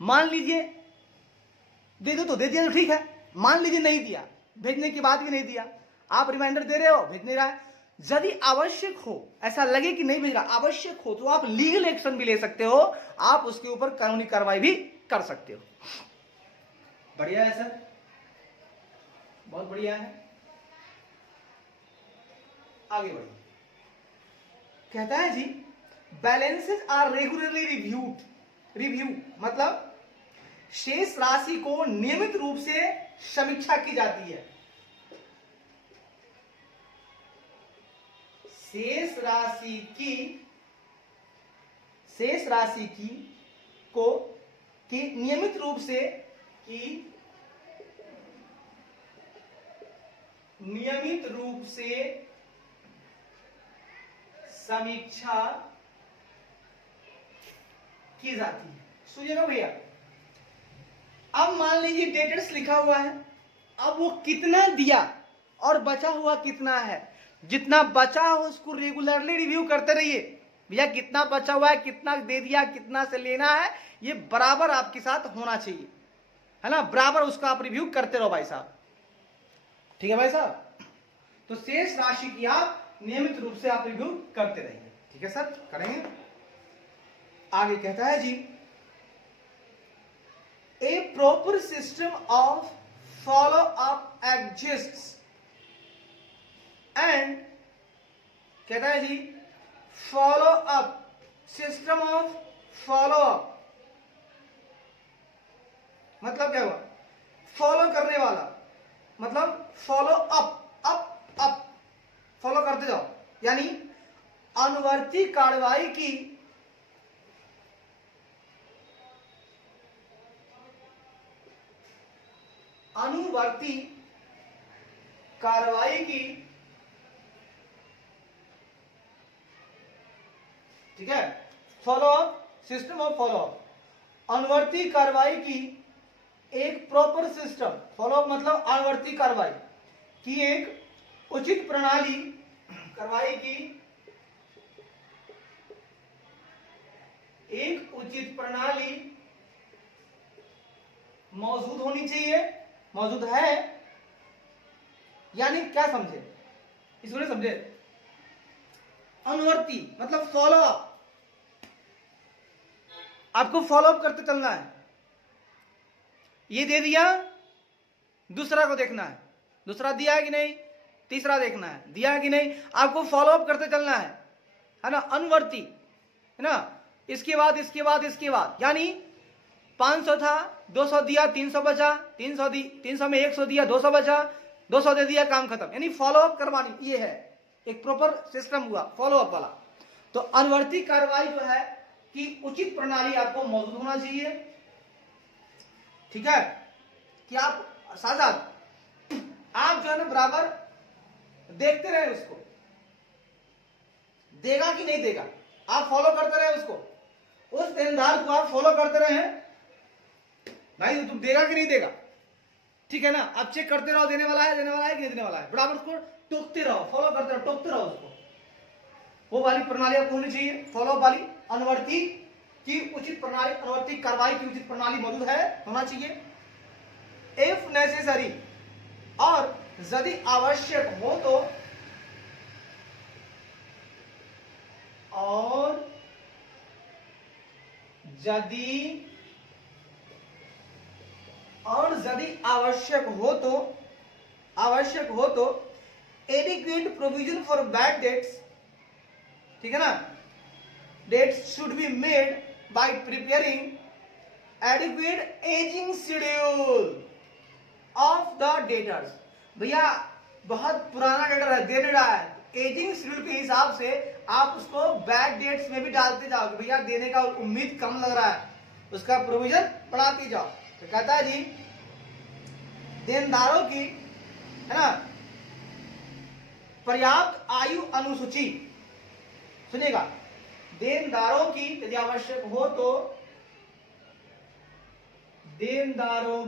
मान लीजिए दे दो तो दे दिया तो ठीक है, मान लीजिए नहीं दिया, भेजने के बाद भी नहीं दिया, आप रिमाइंडर दे रहे हो, भेज नहीं रहा है, यदि आवश्यक हो, ऐसा लगे कि नहीं भेज रहा, आवश्यक हो, तो आप लीगल एक्शन भी ले सकते हो, आप उसके ऊपर कानूनी कार्रवाई भी कर सकते हो। बढ़िया है सर, बहुत बढ़िया है। आगे बढ़िए, कहता है जी, बैलेंसेस आर रेगुलरली रिव्यू, मतलब शेष राशि को नियमित रूप से समीक्षा की जाती है, शेष राशि की नियमित रूप से समीक्षा की जाती है। सुनिएगा भैया, अब मान लीजिए डेटर्स लिखा हुआ है, अब वो कितना दिया और बचा हुआ कितना है, जितना बचा हो उसको रेगुलरली रिव्यू करते रहिए। भैया कितना बचा हुआ है, कितना दे दिया, कितना से लेना है, ये बराबर आपके साथ होना चाहिए, है ना, बराबर उसका आप रिव्यू करते रहो भाई साहब। ठीक है भाई साहब, तो शेष राशि की आप नियमित रूप से आप रिव्यू करते रहिए। ठीक है सर, करेंगे। आगे कहता है जी, a proper system of follow up exists and, कहता है जी, follow up, system of follow up मतलब क्या हुआ, फॉलो करने वाला, मतलब फॉलो अप, फॉलो करते जाओ, यानी अनुवर्ती कार्रवाई की ठीक है, follow up, system of follow up, अनुवर्ती कार्रवाई की एक प्रॉपर सिस्टम, फॉलो अप मतलब अनुवर्ती कार्रवाई की एक उचित प्रणाली, कार्रवाई की एक उचित प्रणाली मौजूद होनी चाहिए, मौजूद है, यानी क्या समझे, इसको समझे, अनुवर्ती मतलब फॉलो अप, आपको फॉलो अप करते चलना है, ये दे दिया, दूसरा को देखना है, दूसरा दिया कि नहीं, तीसरा देखना है, दिया कि नहीं, आपको फॉलो अप करते चलना है ना, अनुवर्ती, है ना, इसके बाद, यानी 500 था, 200 दिया, 300 बचा, 300 में 100 दिया, 200 बचा, 200 दे दिया, काम खत्म। यानी फॉलो अप करवानी, ये है एक प्रॉपर सिस्टम हुआ फॉलो अप वाला। तो अनुवर्ती कार्रवाई जो है कि उचित प्रणाली आपको मौजूद होना चाहिए, ठीक है, कि आप साथ साथ आप जो है ना बराबर देखते रहे उसको, देगा कि नहीं देगा, आप फॉलो करते रहे उसको, उस देनदार को आप फॉलो करते रहे भाई, तुम देगा कि नहीं देगा, ठीक है ना, आप चेक करते रहो देने वाला है कि नहीं देने वाला है, बराबर उसको टोकते रहो, फॉलो करते रहो, टोकते रहो उसको। वो वाली प्रणाली आपको होनी चाहिए, फॉलो वाली, अनुवर्ती की उचित प्रणाली, अनुवर्ती कार्रवाई की उचित प्रणाली मौजूद है, होना चाहिए। इफ नेसेसरी, और यदि आवश्यक हो तो, और यदि आवश्यक हो तो adequate provision for bad debts, ठीक है ना, debts should be made by preparing adequate ageing schedule of the debtors. भैया बहुत पुराना डेटर है, दे नहीं रहा है, एजिंग शेड्यूल के हिसाब से आप उसको बैड डेट्स में भी डालते जाओगे, भैया देने का उम्मीद कम लग रहा है, उसका प्रोविजन बढ़ाती जाओ। तो कहता है जी देनदारों की, है ना, पर्याप्त आयु अनुसूची, सुनिएगा, देनदारों की यदि आवश्यक हो तो देनदारों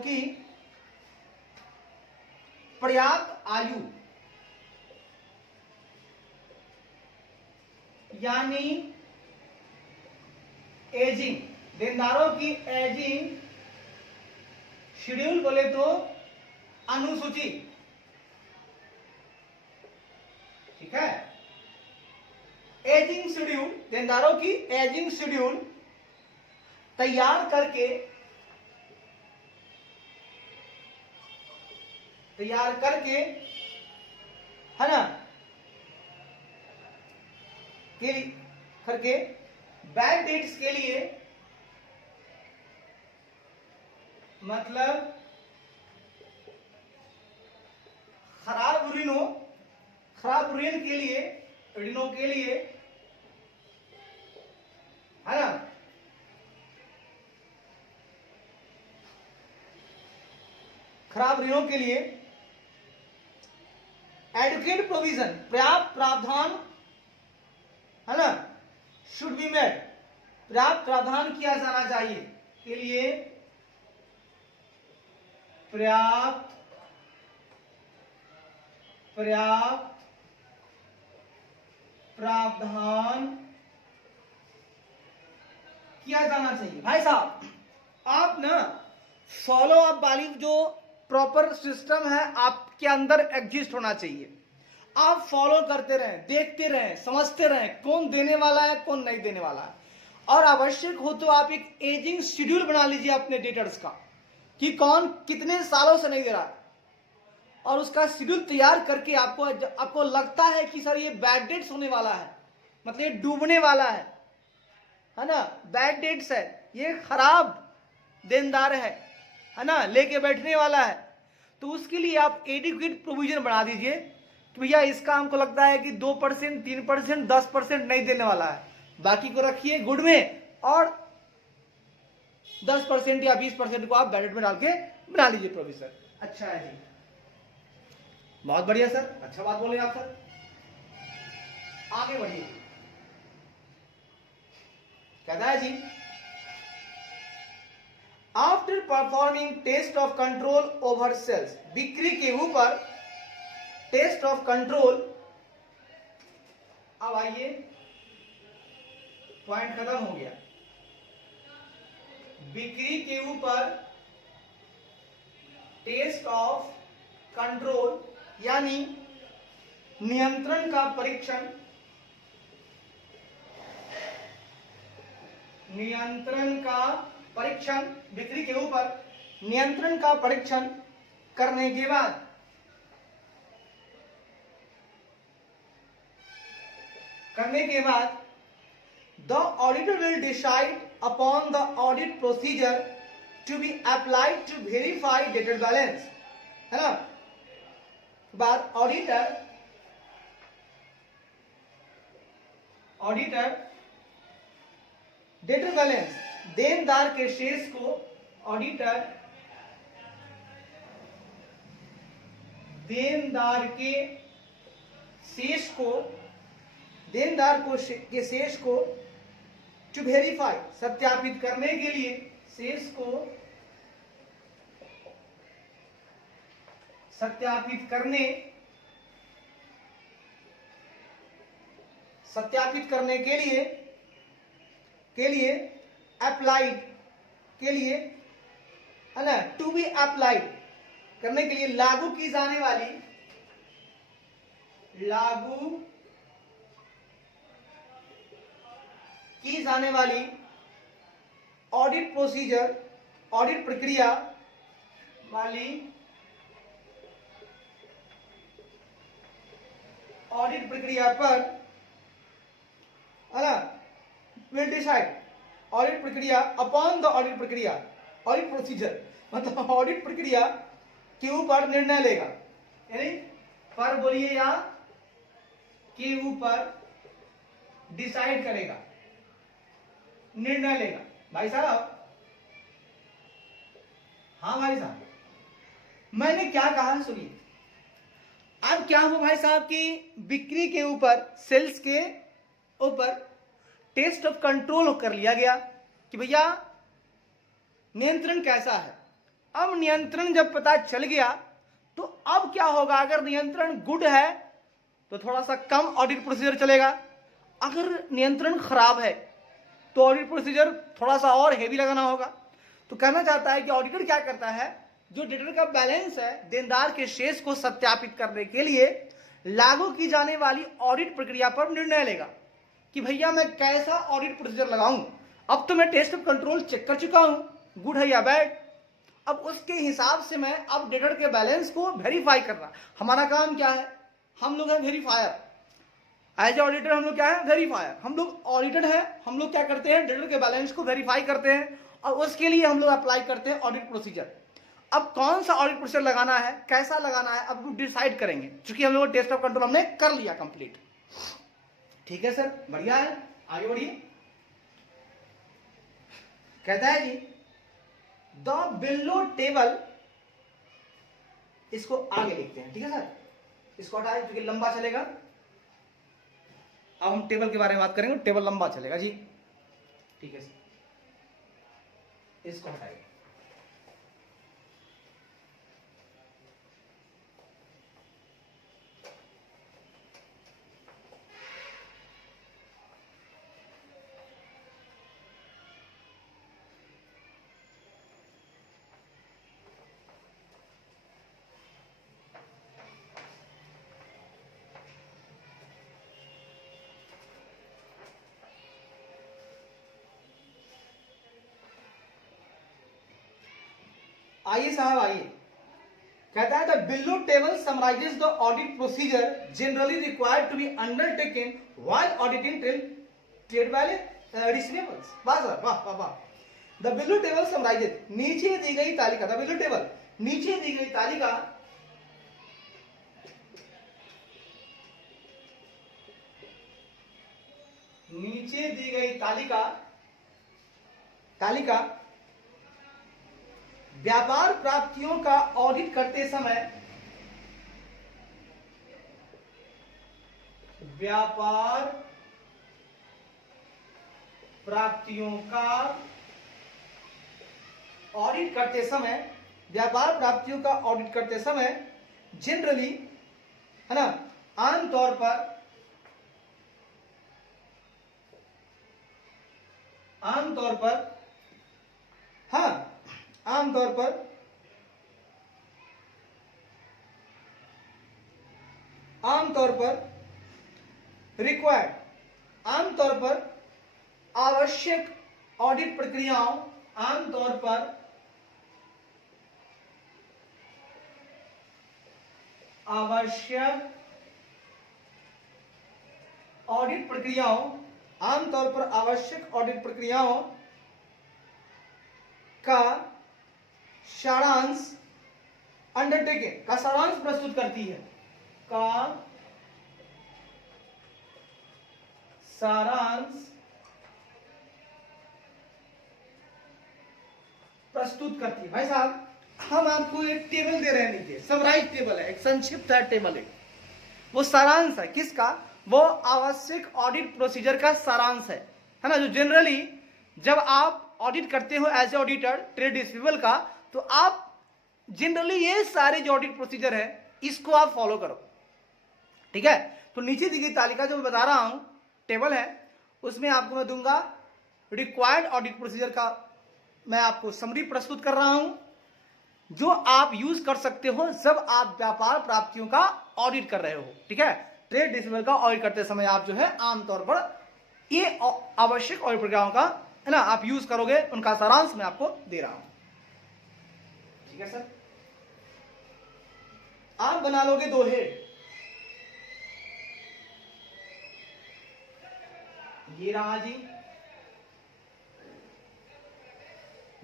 की पर्याप्त आयु, यानी एजिंग, देनदारों की एजिंग शेड्यूल बोले तो अनुसूची, ठीक है, एजिंग शेड्यूल, देनदारों की एजिंग शेड्यूल तैयार करके है ना, करके बैड डेट्स के लिए, मतलब खराब ऋण के लिए, ऋणों के लिए, है ना, खराब ऋणों के लिए एडुकेट प्रोविजन, पर्याप्त प्रावधान, है ना, शुड बी मेड, पर्याप्त प्रावधान किया जाना चाहिए, के लिए पर्याप्त प्रावधान किया जाना चाहिए। भाई साहब आप ना फॉलो अप वाली जो प्रॉपर सिस्टम है आपके अंदर एग्जिस्ट होना चाहिए, आप फॉलो करते रहें, देखते रहें, समझते रहें कौन देने वाला है कौन नहीं देने वाला है, और आवश्यक हो तो आप एक एजिंग शेड्यूल बना लीजिए अपने डेटर्स का, कि कौन कितने सालों से नहीं दे रहा, और उसका शेड्यूल तैयार करके आपको लगता है कि सर ये बैड डेट्स होने वाला है, मतलब ये डूबने वाला है ना, बैड डेट्स है, ये खराब देनदार है ना, लेके बैठने वाला है, तो उसके लिए आप एडिक्वेट प्रोविजन बना दीजिए कि भैया इसका हमको लगता है कि 2%, 3%, 10% नहीं देने वाला है, बाकी को रखिए गुड में, और 10% या 20% को आप बैड डेट में डाल के बना लीजिए प्रोविजन। अच्छा है जी, बहुत बढ़िया सर, अच्छा बात बोले आप सर, आगे बढ़िए। कहता है जी after performing test of control over sales, बिक्री के ऊपर टेस्ट ऑफ कंट्रोल, अब आइए पॉइंट खत्म हो गया, बिक्री के ऊपर टेस्ट ऑफ कंट्रोल यानी नियंत्रण का परीक्षण, बिक्री के ऊपर नियंत्रण का परीक्षण करने के बाद करने के बाद the auditor will decide upon the audit procedure to be applied to verify dated balance, है ना। बाद ऑडिटर डेटेड बैलेंस, देनदार के शेष को ऑडिटर देनदार के शेष को टू वेरीफाई, सत्यापित करने के लिए, शेष को सत्यापित करने के लिए अप्लाइड के लिए, है ना, टू बी अप्लाइड करने के लिए लागू की जाने वाली ऑडिट प्रोसीजर, ऑडिट प्रक्रिया पर, है ना, विल डिसाइड, ऑडिट प्रक्रिया अपॉन द ऑडिट प्रोसीजर, मतलब ऑडिट प्रक्रिया के ऊपर निर्णय लेगा, यानी पर बोलिए या के ऊपर डिसाइड करेगा, निर्णय लेगा। भाई साहब, हाँ भाई साहब, मैंने क्या कहा सुनिए। अब क्या हो भाई साहब कि बिक्री के ऊपर, सेल्स के ऊपर टेस्ट ऑफ कंट्रोल कर लिया गया कि भैया नियंत्रण कैसा है। अब नियंत्रण जब पता चल गया तो अब क्या होगा, अगर नियंत्रण गुड है तो थोड़ा सा कम ऑडिट प्रोसीजर चलेगा, अगर नियंत्रण खराब है तो ऑडिट प्रोसीजर थोड़ा सा और हेवी लगाना होगा। तो कहना चाहता है कि ऑडिटर क्या करता है, जो डेटर का बैलेंस है, देनदार के शेष को सत्यापित करने के लिए लागू की जाने वाली ऑडिट प्रक्रिया पर निर्णय लेगा कि भैया मैं कैसा ऑडिट प्रोसीजर लगाऊं। अब तो मैं टेस्ट ऑफ कंट्रोल चेक कर चुका हूं, गुड है या बैड। अब उसके हिसाब से मैं अब डेटर के बैलेंस को वेरीफाई करना, हमारा काम क्या है, हम लोग हैं वेरीफायर। एज ए ऑडिटर हम लोग क्या है, वेरीफायर। हम लोग ऑडिटर है, हम लोग क्या करते हैं, डेटर के बैलेंस को वेरीफाई करते हैं और उसके लिए हम लोग अप्लाई करते हैं ऑडिट प्रोसीजर। अब कौन सा ऑडिट प्रोसीजर लगाना है, कैसा लगाना है, अब डिसाइड करेंगे, क्योंकि हम लोग टेस्ट ऑफ कंट्रोल हमने कर लिया कंप्लीट। ठीक है सर, बढ़िया है, आगे बढ़िए। कहता है जी द बिलो टेबल, इसको आगे लिखते हैं, ठीक है सर, इसको हटाए क्योंकि लंबा चलेगा। अब हम टेबल के बारे में बात करेंगे, टेबल लंबा चलेगा जी, ठीक है सर, इसको हटाइए। आइए साहब आइए, कहता है the below table summarises the audit procedure generally required to be undertaken while auditing trade receivables. वाह सर, वाह वाह वाह। द बिलो टेबल समराइजेस, नीचे दी गई तालिका, द बिलो टेबल, नीचे दी गई तालिका व्यापार प्राप्तियों का ऑडिट करते समय, व्यापार प्राप्तियों का ऑडिट करते समय जनरली, है ना, आमतौर पर रिक्वायर्ड, आमतौर पर आवश्यक ऑडिट प्रक्रियाओं, आमतौर पर आवश्यक ऑडिट प्रक्रियाओं, आमतौर पर आवश्यक ऑडिट प्रक्रियाओं का सारांश अंडरटेकिंग का सारांश प्रस्तुत करती है, का सारांश प्रस्तुत करती है। भाई साहब हम आपको एक टेबल दे रहे हैं, नीचे समराइज टेबल है, एक संक्षिप्त टेबल है, वो सारांश है किसका, वो आवश्यक ऑडिट प्रोसीजर का सारांश है ना, जो जनरली जब आप ऑडिट करते हो as a auditor trade receivable का, तो आप जनरली ये सारे जो ऑडिट प्रोसीजर है इसको आप फॉलो करो, ठीक है। तो नीचे दी गई तालिका जो मैं बता रहा हूं टेबल है, उसमें आपको मैं दूंगा रिक्वायर्ड ऑडिट प्रोसीजर का, मैं आपको समरी प्रस्तुत कर रहा हूं जो आप यूज कर सकते हो जब आप व्यापार प्राप्तियों का ऑडिट कर रहे हो, ठीक है। ट्रेड रिसीवेबल का ऑडिट करते समय आप जो है आमतौर पर ये आवश्यक ऑडिट प्रक्रियाओं का है ना आप यूज करोगे, उनका सारांश मैं आपको दे रहा हूं, ठीक है सर। आप बना लोगे दो हेड, ये रहा जी,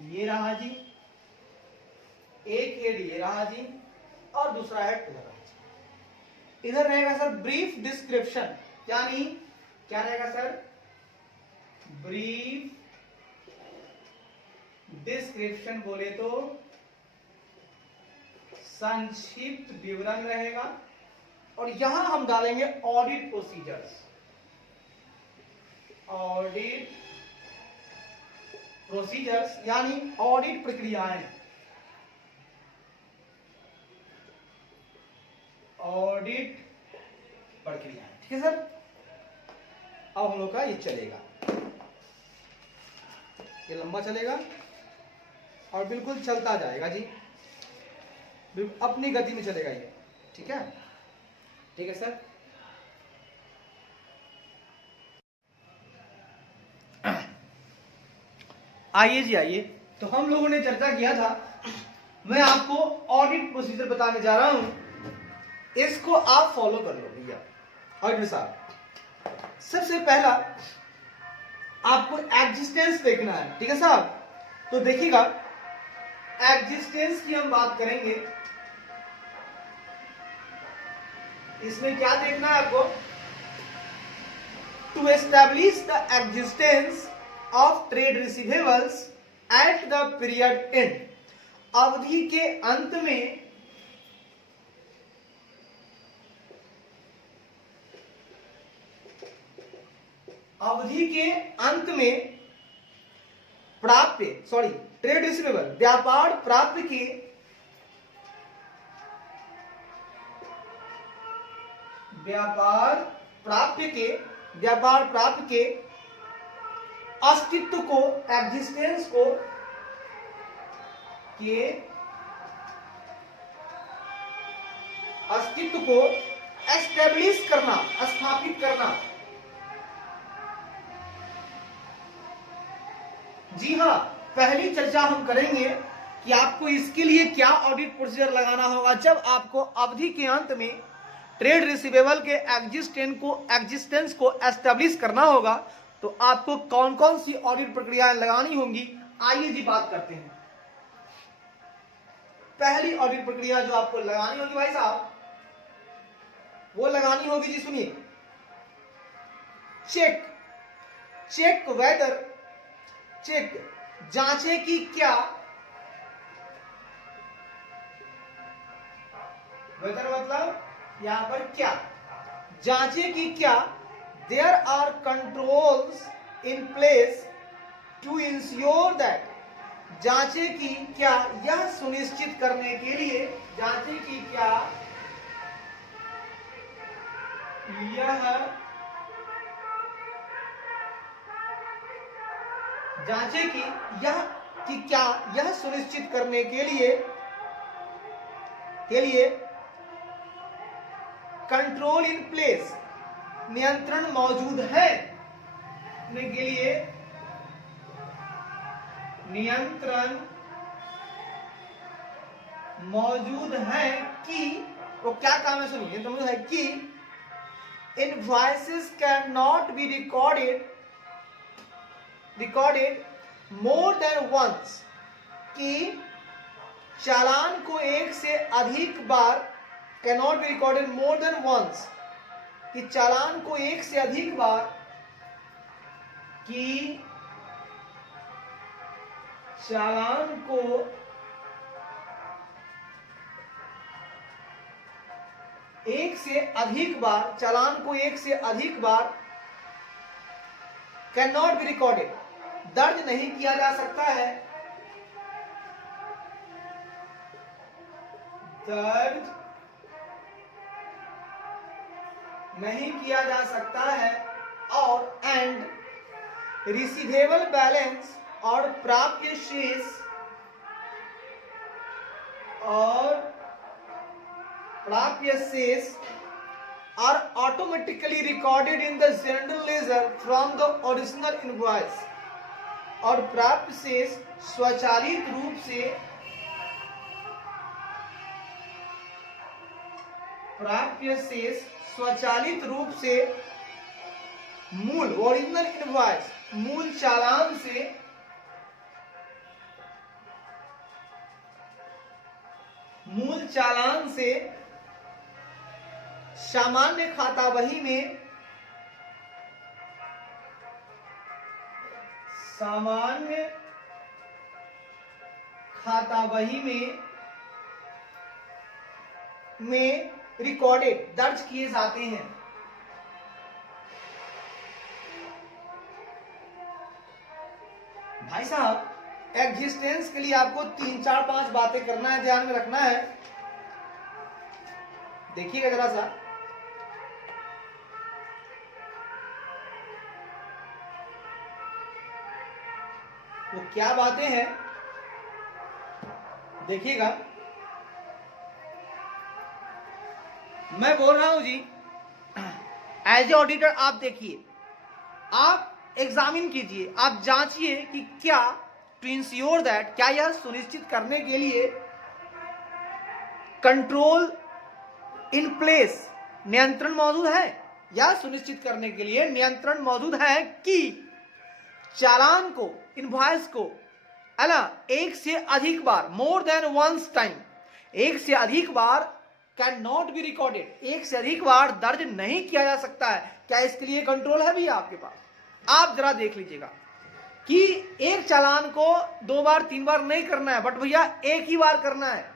ये रहा जी, एक हेड ये रहा जी, और दूसरा हेड इधर रहा जी। इधर रहेगा सर ब्रीफ डिस्क्रिप्शन, यानी क्या रहेगा सर, ब्रीफ डिस्क्रिप्शन बोले तो संक्षिप्त विवरण रहेगा, और यहां हम डालेंगे ऑडिट प्रोसीजर्स, ऑडिट प्रोसीजर्स यानी ऑडिट प्रक्रियाएं, ऑडिट प्रक्रियाएं, ठीक है सर। अब हम लोग का ये चलेगा, ये लंबा चलेगा और बिल्कुल चलता जाएगा जी, बिल्कुल अपनी गति में चलेगा ये, ठीक है, ठीक है सर। आइए जी आइए, तो हम लोगों ने चर्चा किया था, मैं आपको ऑडिट प्रोसीजर बताने जा रहा हूं, इसको आप फॉलो कर लो भैया। ऑडिटर साहब सबसे पहला आपको एग्जिस्टेंस देखना है, ठीक है साहब। तो देखिएगा एग्जिस्टेंस की हम बात करेंगे, इसमें क्या देखना है आपको, to establish the existence of trade receivables at the period end, अवधि के अंत में प्राप्य ट्रेड रिसीवेबल व्यापार प्राप्य के अस्तित्व को, एग्जिस्टेंस को एस्टेब्लिश करना, स्थापित करना। जी हाँ, पहली चर्चा हम करेंगे कि आपको इसके लिए क्या ऑडिट प्रोसीजर लगाना होगा। जब आपको अवधि के अंत में ट्रेड रिसीवेबल के एग्जिस्टेंस को एस्टेब्लिश करना होगा, तो आपको कौन कौन सी ऑडिट प्रक्रियाएं लगानी होंगी, आइए जी बात करते हैं। पहली ऑडिट प्रक्रिया जो आपको लगानी होगी भाई साहब, वो लगानी होगी जी, सुनिए, चेक वेदर, चेक जांचे कि क्या, वेदर मतलब यहां पर क्या, जांचे कि क्या there are controls in place to ensure that, जांचे कि क्या यह सुनिश्चित करने के लिए, जांचे कि क्या यह सुनिश्चित करने के लिए कंट्रोल इन प्लेस, नियंत्रण मौजूद है, के लिए नियंत्रण मौजूद है कि, वो क्या काम है सुनिए, मौजूद है कि invoices cannot be recorded more than once, कि चालान को एक से अधिक बार, cannot be recorded more than once, कि चालान को एक से अधिक बार, कि चालान को एक से अधिक बार, चालान को एक से अधिक बार कैन नॉट बी रिकॉर्डेड, दर्ज नहीं किया जा सकता है, दर्ज नहीं किया जा सकता है, और एंड रिसीवेबल बैलेंस और प्राप्य शेष are automatically recorded in the general ledger from the original invoice, और प्राप्य शेष स्वचालित रूप से मूल ओरिजिनल इनवॉइस, मूल चालान से सामान्य खाता बही में रिकॉर्डेड, दर्ज किए जाते हैं। भाई साहब, एग्जिस्टेंस के लिए आपको 3, 4, 5 बातें करना है, ध्यान में रखना है। देखिएगा जरा सा, वो क्या बातें हैं, देखिएगा। मैं बोल रहा हूं जी, एज ए ऑडिटर आप देखिए, आप एग्जामिन कीजिए, आप जांचिए कि क्या टू इंश्योर दैट, क्या यह सुनिश्चित करने के लिए कंट्रोल इन प्लेस, नियंत्रण मौजूद है, या सुनिश्चित करने के लिए नियंत्रण मौजूद है कि चालान को, इनवॉइस को, है ना, एक से अधिक बार, मोर देन वंस टाइम, एक से अधिक बार कैन नॉट बी रिकॉर्डेड, एक से अधिक बार दर्ज नहीं किया जा सकता है। क्या इसके लिए कंट्रोल है भी आपके पास? आप जरा देख लीजिएगा कि एक चालान को 2 बार 3 बार नहीं करना है, बट भैया एक ही बार करना है।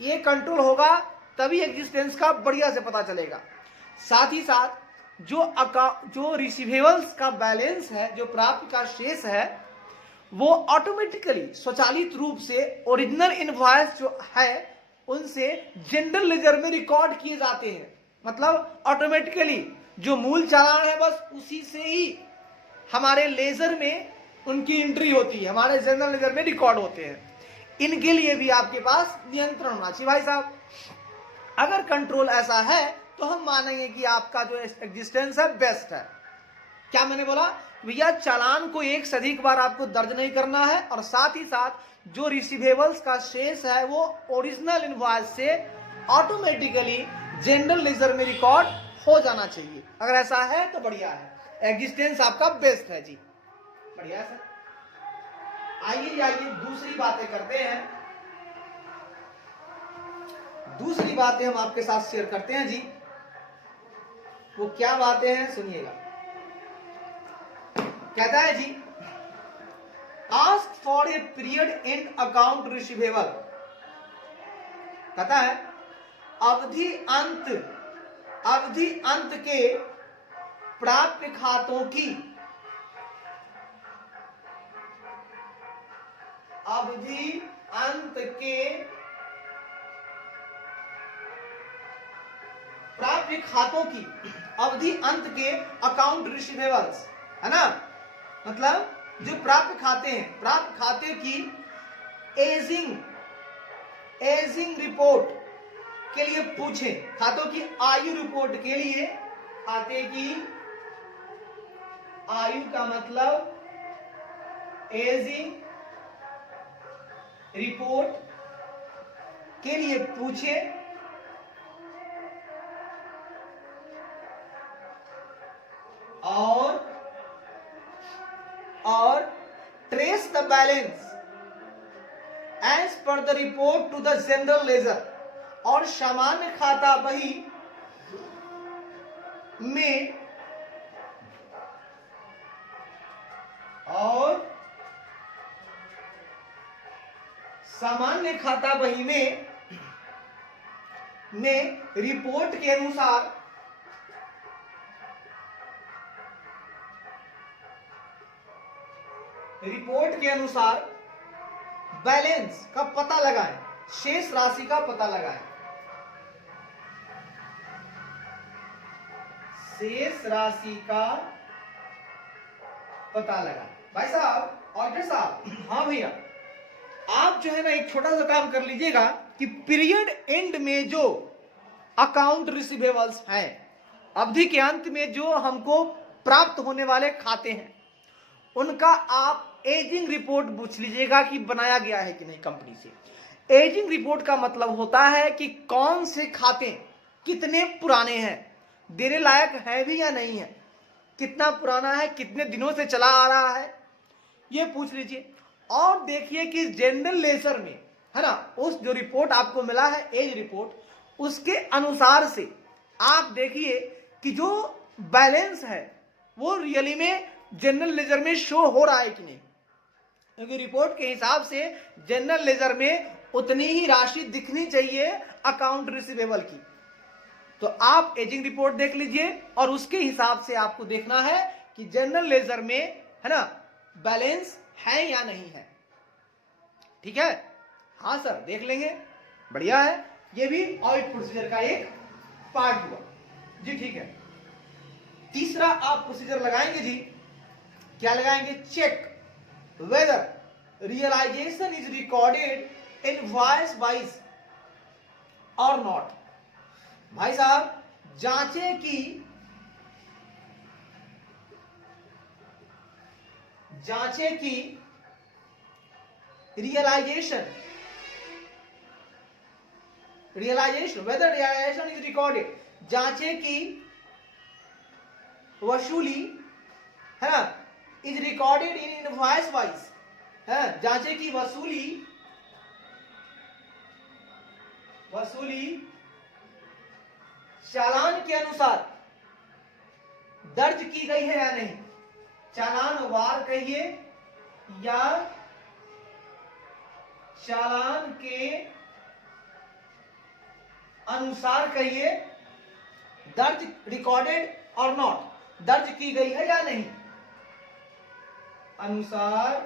ये कंट्रोल होगा तभी एग्जिस्टेंस का बढ़िया से पता चलेगा। साथ ही साथ जो रिसीवेबल्स का बैलेंस है, जो प्राप्य का शेष है, वो ऑटोमेटिकली स्वचालित रूप से ओरिजिनल इनवॉइस जो है उनसे जनरल लेजर में रिकॉर्ड किए जाते हैं। मतलब ऑटोमेटिकली जो मूल चालान है बस उसी से ही हमारे लेजर में उनकी एंट्री होती है, हमारे जनरल लेजर में रिकॉर्ड होते हैं। इनके लिए भी आपके पास नियंत्रण होना चाहिए भाई साहब। अगर कंट्रोल ऐसा है तो हम मानेंगे कि आपका जो एग्जिस्टेंस है बेस्ट है। क्या मैंने बोला भैया? चालान को एक से अधिक बार आपको दर्ज नहीं करना है, और साथ ही साथ जो रिसीवेबल्स का शेष है वो ओरिजिनल इनवॉइस से ऑटोमेटिकली जनरल लेजर में रिकॉर्ड हो जाना चाहिए। अगर ऐसा है तो बढ़िया है, एग्जिस्टेंस आपका बेस्ट है जी, बढ़िया है सर। आइए दूसरी बातें करते हैं, दूसरी बातें हम आपके साथ शेयर करते हैं जी। वो क्या बातें हैं सुनिएगा। कहता है जी, ask for a period end account receivable, कहता है अवधि अंत के प्राप्य खातों की, अवधि अंत के प्राप्य खातों की, अवधि अंत के अकाउंट रिसीवेबल्स, है ना, मतलब जो प्राप्य खाते हैं, प्राप्य खाते की एजिंग रिपोर्ट के लिए पूछें। खातों की आयु रिपोर्ट के लिए, खाते की आयु का मतलब एजिंग रिपोर्ट के लिए पूछे, और trace the balance as per the report to the general ledger, और सामान्य खाता बही में सामान्य खाता बही में रिपोर्ट के अनुसार बैलेंस का पता लगाएं, शेष राशि का पता लगाएं, शेष राशि का पता लगाएं। भाई साहब, ऑडिटर साहब, हाँ भैया, आप जो है ना एक छोटा सा काम कर लीजिएगा कि पीरियड एंड में जो अकाउंट रिसीवेबल्स हैं, अवधि के अंत में जो हमको प्राप्त होने वाले खाते हैं, उनका आप एजिंग रिपोर्ट पूछ लीजिएगा कि बनाया गया है कि नहीं कंपनी से। एजिंग रिपोर्ट का मतलब होता है कि कौन से खाते कितने पुराने हैं, देने लायक है भी या नहीं है, कितना पुराना है, कितने दिनों से चला आ रहा है, ये पूछ लीजिए। और देखिए कि जनरल लेजर में है ना, उस जो रिपोर्ट आपको मिला है एज रिपोर्ट, उसके अनुसार से आप देखिए कि जो बैलेंस है वो रियली में जनरल लेजर में शो हो रहा है कि नहीं, क्योंकि रिपोर्ट के हिसाब से जनरल लेजर में उतनी ही राशि दिखनी चाहिए अकाउंट रिसीवेबल की। तो आप एजिंग रिपोर्ट देख लीजिए और उसके हिसाब से आपको देखना है कि जनरल लेजर में है ना बैलेंस है या नहीं है। ठीक है, हाँ सर, देख लेंगे, बढ़िया है, ये भी ऑडिट प्रोसीजर का एक पार्ट हुआ जी। ठीक है, तीसरा आप प्रोसीजर लगाएंगे जी, क्या लगाएंगे, check whether realisation is recorded invoice wise और नॉट। भाई साहब, जांचें की realisation whether realisation is recorded, जांचें की वसूली है ना, is recorded in invoice wise है, जांचें की वसूली चालान के अनुसार दर्ज की गई है या नहीं, चालान वार कहिए या चालान के अनुसार कहिए, दर्ज रिकॉर्डेड और नॉट, दर्ज की गई है या नहीं, अनुसार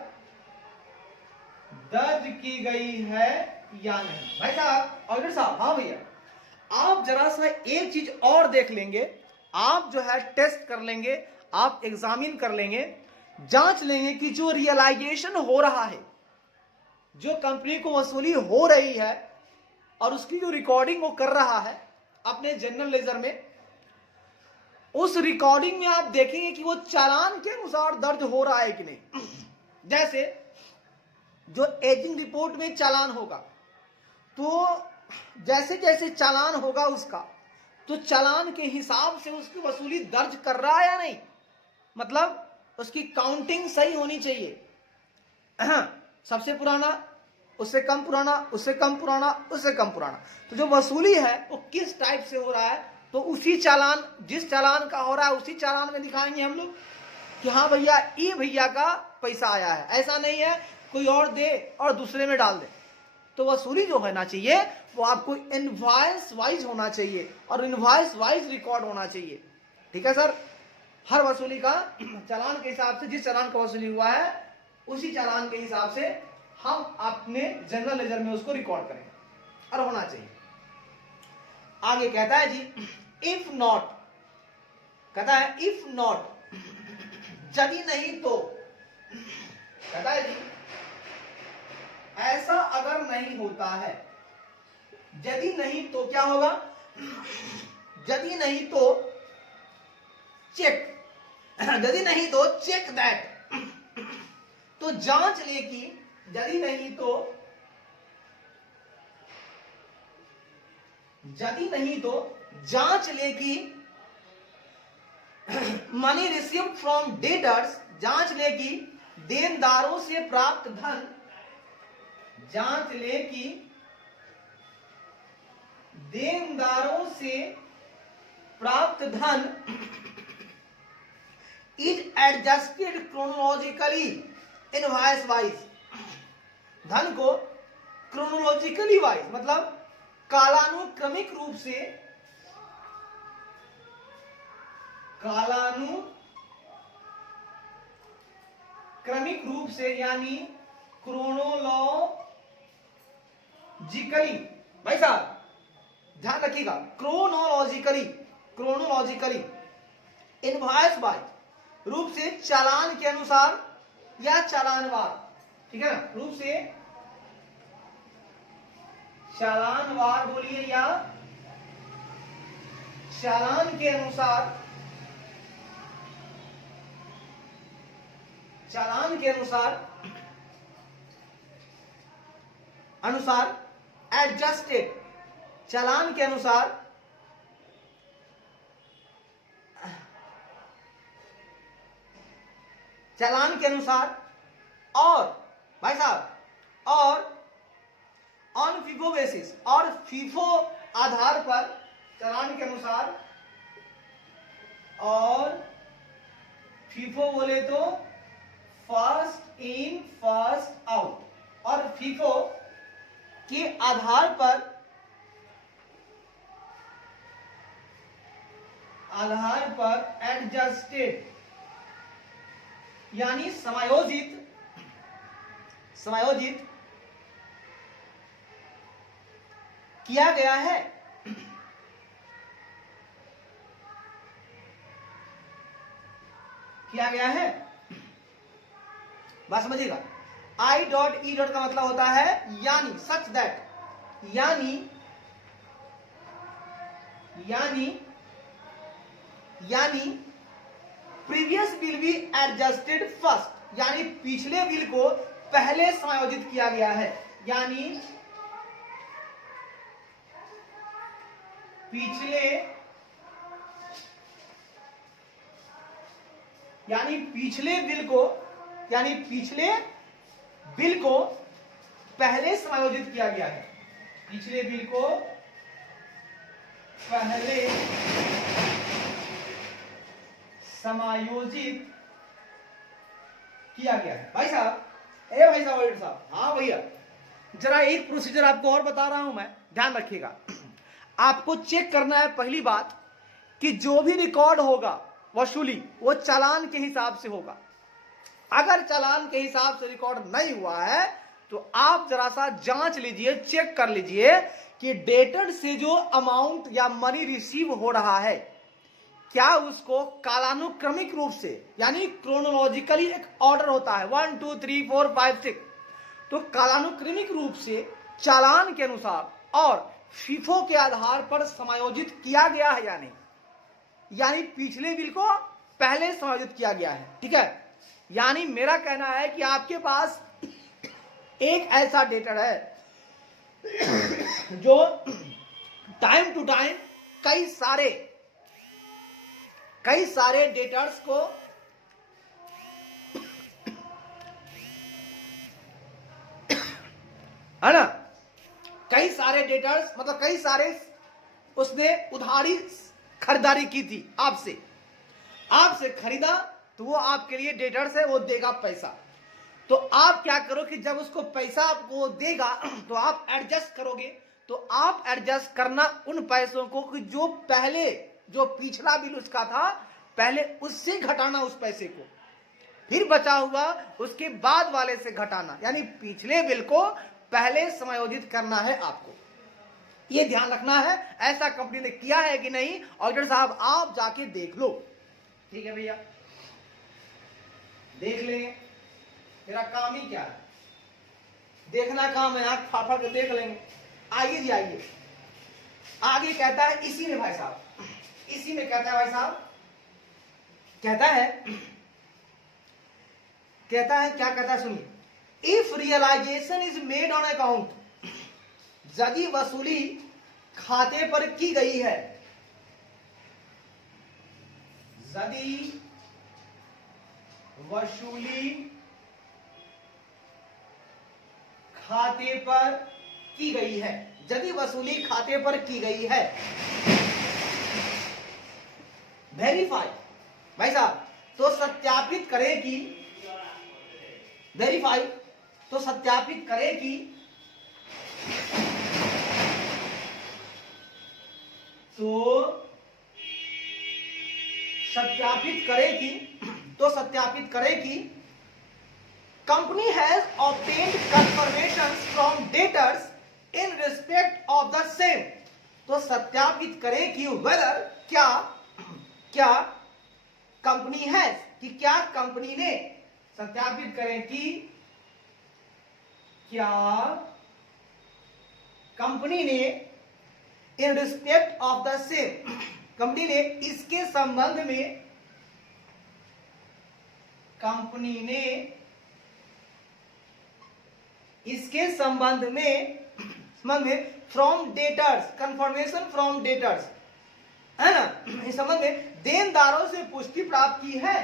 दर्ज की गई है या नहीं। भाई साहब, ऑडिटर साहब, हाँ भैया, आप जरा सा एक चीज और देख लेंगे, आप जो है टेस्ट कर लेंगे, आप एग्जामिन कर लेंगे, जांच लेंगे कि जो रियलाइजेशन हो रहा है, जो कंपनी को वसूली हो रही है और उसकी जो रिकॉर्डिंग वो कर रहा है अपने जनरल लेजर में, उस रिकॉर्डिंग में आप देखेंगे कि वो चालान के अनुसार दर्ज हो रहा है कि नहीं। जैसे जो एजिंग रिपोर्ट में चालान होगा, तो जैसे जैसे चालान होगा उसका, तो चालान के हिसाब से उसकी वसूली दर्ज कर रहा है या नहीं, मतलब उसकी काउंटिंग सही होनी चाहिए। सबसे पुराना, उससे कम पुराना, उससे कम पुराना, उससे कम पुराना, तो जो वसूली है वो किस टाइप से हो रहा है, तो उसी चालान, जिस चालान का हो रहा है उसी चालान में दिखाएंगे हम लोग कि हाँ भैया, ये भैया का पैसा आया है। ऐसा नहीं है कोई और दे और दूसरे में डाल दे। तो वसूली जो होना चाहिए वो आपको इनवॉइस वाइज होना चाहिए और इनवॉइस वाइज रिकॉर्ड होना चाहिए। ठीक है सर, हर वसूली का चालान के हिसाब से, जिस चालान का वसूली हुआ है उसी चालान के हिसाब से हम अपने जनरल लेजर में उसको रिकॉर्ड करेंगे और होना चाहिए। आगे कहता है जी, इफ नॉट, कहता है इफ नॉट, यदि नहीं तो, कहता है जी ऐसा अगर नहीं होता है, यदि नहीं तो क्या होगा, यदि नहीं तो चेक, यदि नहीं तो चेक दैट, तो जांच ले कि, यदि नहीं तो, यदि नहीं तो जांच ले कि मनी रिसीव्ड फ्रॉम डेटर्स, जांच ले कि देनदारों से प्राप्त धन जांच ले कि देनदारों से प्राप्त धन is adjusted chronologically invoice wise. धन को क्रोनोलॉजिकली वाइज मतलब कालानुक्रमिक रूप से यानी क्रोनोलॉजिकली, भाई साहब ध्यान रखिएगा, क्रोनोलॉजिकली इनवॉइस वाइज रूप से चालान के अनुसार या चालानवार, ठीक है ना, रूप से चालानवार बोलिए या चालान के अनुसार, चालान के अनुसार एडजस्टेड, चालान के अनुसार और भाई साहब और ऑन फीफो बेसिस, और फीफो आधार पर, चालान के अनुसार और फीफो बोले तो फर्स्ट इन फर्स्ट आउट, और फीफो के आधार पर एडजस्टेड यानी समायोजित किया गया है। बात समझिएगा। आई डॉट ई डॉट का मतलब होता है यानी, सच दैट, यानी previous will be adjusted first, यानी पिछले विल को पहले समायोजित किया गया है, यानी पिछले बिल को पहले समायोजित किया गया है, पिछले बिल को पहले समायोजित किया गया है। भाई साहब, भाई साहब, हाँ भैया, जरा एक प्रोसीजर आपको और बता रहा हूं मैं, ध्यान रखिएगा। आपको चेक करना है पहली बात कि जो भी रिकॉर्ड होगा वसूली वो चालान के हिसाब से होगा। अगर चालान के हिसाब से रिकॉर्ड नहीं हुआ है तो आप जरा सा जांच लीजिए, चेक कर लीजिए कि डेटर से जो अमाउंट या मनी रिसीव हो रहा है क्या उसको कालानुक्रमिक रूप से यानी क्रोनोलॉजिकली एक ऑर्डर होता है 1 2 3 4 5 6, तो कालानुक्रमिक रूप से चालान के अनुसार और फीफो के आधार पर समायोजित किया गया है या नहीं, यानी पिछले बिल को पहले समायोजित किया गया है। ठीक है, यानी मेरा कहना है कि आपके पास एक ऐसा डेटर है जो टाइम टू टाइम कई सारे डेटर्स को है ना, कई सारे डेटर्स मतलब कई सारे उसने उधारी खरीदारी की थी, आपसे खरीदा तो वो आपके लिए डेटर्स है, वो देगा पैसा। तो आप क्या करो कि जब उसको पैसा आपको देगा तो आप एडजस्ट करोगे, तो आप एडजस्ट करना उन पैसों को कि जो पिछला बिल उसका था पहले उससे घटाना उस पैसे को, फिर बचा हुआ उसके बाद वाले से घटाना, यानी पिछले बिल को पहले समायोजित करना है आपको। ये ध्यान रखना है, ऐसा कंपनी ने किया है कि नहीं, ऑडिटर साहब आप जाके देख लो। ठीक है भैया, देख लेंगे, मेरा काम ही क्या है, देखना काम है, आंख फाड़ के देख लेंगे। आइए जी आइए, आगे कहता है इसी में भाई साहब, इसी में कहता है भाई साहब, कहता है क्या कहता है सुनिए, if realisation is made on account, यदि वसूली खाते पर की गई है, यदि वसूली खाते पर की गई है, यदि वसूली खाते पर की गई है। वेरीफाई भाई साहब, तो सत्यापित करें कि, वेरीफाई तो सत्यापित करें कि, तो सत्यापित करें कि, तो सत्यापित करें कि company has obtained confirmation from debtors in respect of the same. तो सत्यापित करें कि वेदर, क्या कंपनी है, कि क्या कंपनी ने, सत्यापित करें कि क्या कंपनी ने इन respect of the same, company ने इसके संबंध में, कंपनी ने इसके संबंध में from debtors, confirmation from debtors, है ना, इस संबंध में देनदारों से पुष्टि प्राप्त की है,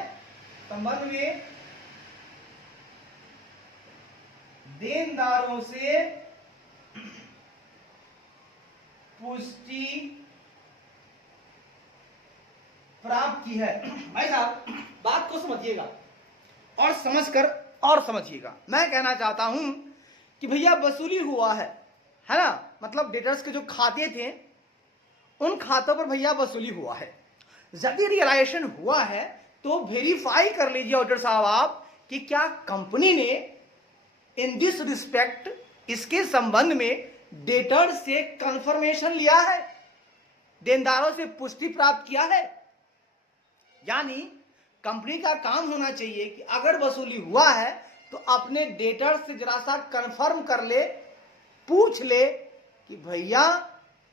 संबंध में देनदारों से पुष्टि प्राप्त की है। भाई साहब बात को समझिएगा और समझकर और समझिएगा। मैं कहना चाहता हूं कि भैया वसूली हुआ है ना, मतलब डेटर्स के जो खाते थे उन खातों पर भैया वसूली हुआ है। यदि रियलाइजेशन हुआ है तो वेरीफाई कर लीजिए ऑडिटर साहब आप कि क्या कंपनी ने इन दिस रिस्पेक्ट, इसके संबंध में डेटर से कंफर्मेशन लिया है, देनदारों से पुष्टि प्राप्त किया है। यानी कंपनी का काम होना चाहिए कि अगर वसूली हुआ है तो अपने डेटर से जरा सा कंफर्म कर ले, पूछ ले कि भैया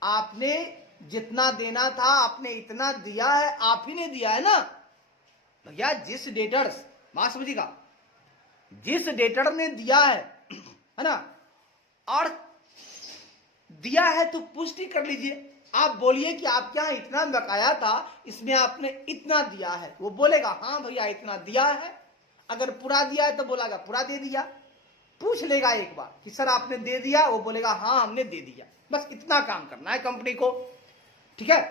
आपने जितना देना था आपने इतना दिया है, आप ही ने दिया है ना भैया। जिस डेटर्स, बात समझिएगा, जिस डेटर ने दिया है ना, और दिया है तो पुष्टि कर लीजिए। आप बोलिए कि आपके यहां इतना बकाया था, इसमें आपने इतना दिया है, वो बोलेगा हाँ भैया इतना दिया है। अगर पूरा दिया है तो बोलेगा पूरा दे दिया। पूछ लेगा एक बार कि सर आपने दे दिया, वो बोलेगा हाँ हमने दे दिया। बस इतना काम करना है कंपनी को, ठीक है।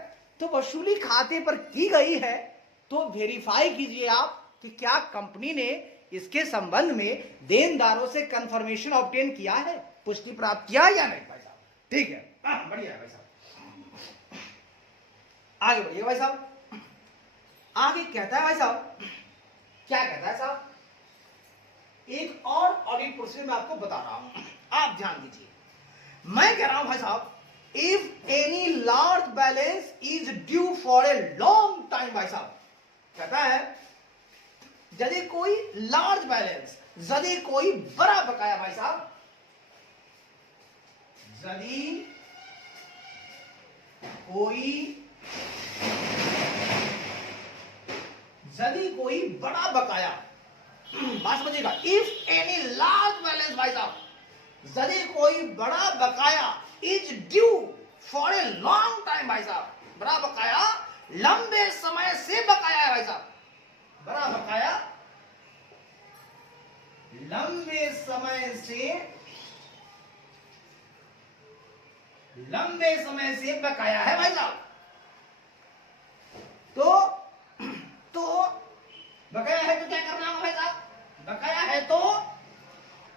तो वसूली खाते पर की गई है तो वेरीफाई कीजिए आप कि क्या कंपनी ने इसके संबंध में देनदारों से कंफर्मेशन ऑब्टेन किया है, पुष्टि प्राप्त किया या नहीं भाई साहब। ठीक है, बढ़िया है भाई साहब। आगे बढ़िए भाई साहब। आगे कहता है भाई साहब, क्या कहता है साहब, एक और ऑडिट प्रोसीजर मैं आपको बता रहा हूं, आप ध्यान दीजिए। मैं कह रहा हूं भाई साहब, if any large balance is due for a long time, भाई साहब कहता है यदि कोई लार्ज बैलेंस, यदि कोई बड़ा बकाया, भाई साहब यदि कोई बड़ा बकाया, बात समझिएगा, इफ एनी लार्ज बैलेंस, भाई साहब यदि कोई बड़ा बकाया is due for a long time, भाई साहब बड़ा बकाया लंबे समय से बकाया है, भाई साहब बड़ा बकाया लंबे समय से बकाया है भाई साहब। तो बकाया है तो क्या करना है भाई साहब, बकाया है तो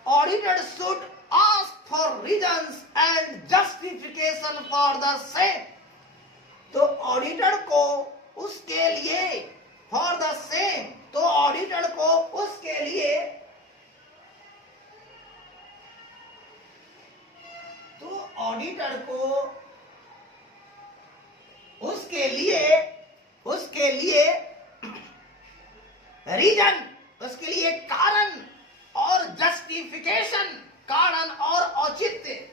auditor should ask for reasons and justification for the same. तो ऑडिटर को उसके लिए, फॉर द सेम, तो ऑडिटर को उसके लिए, तो ऑडिटर को उसके लिए रीजन, उसके लिए कारण और जस्टिफिकेशन, कारण और औचित्य,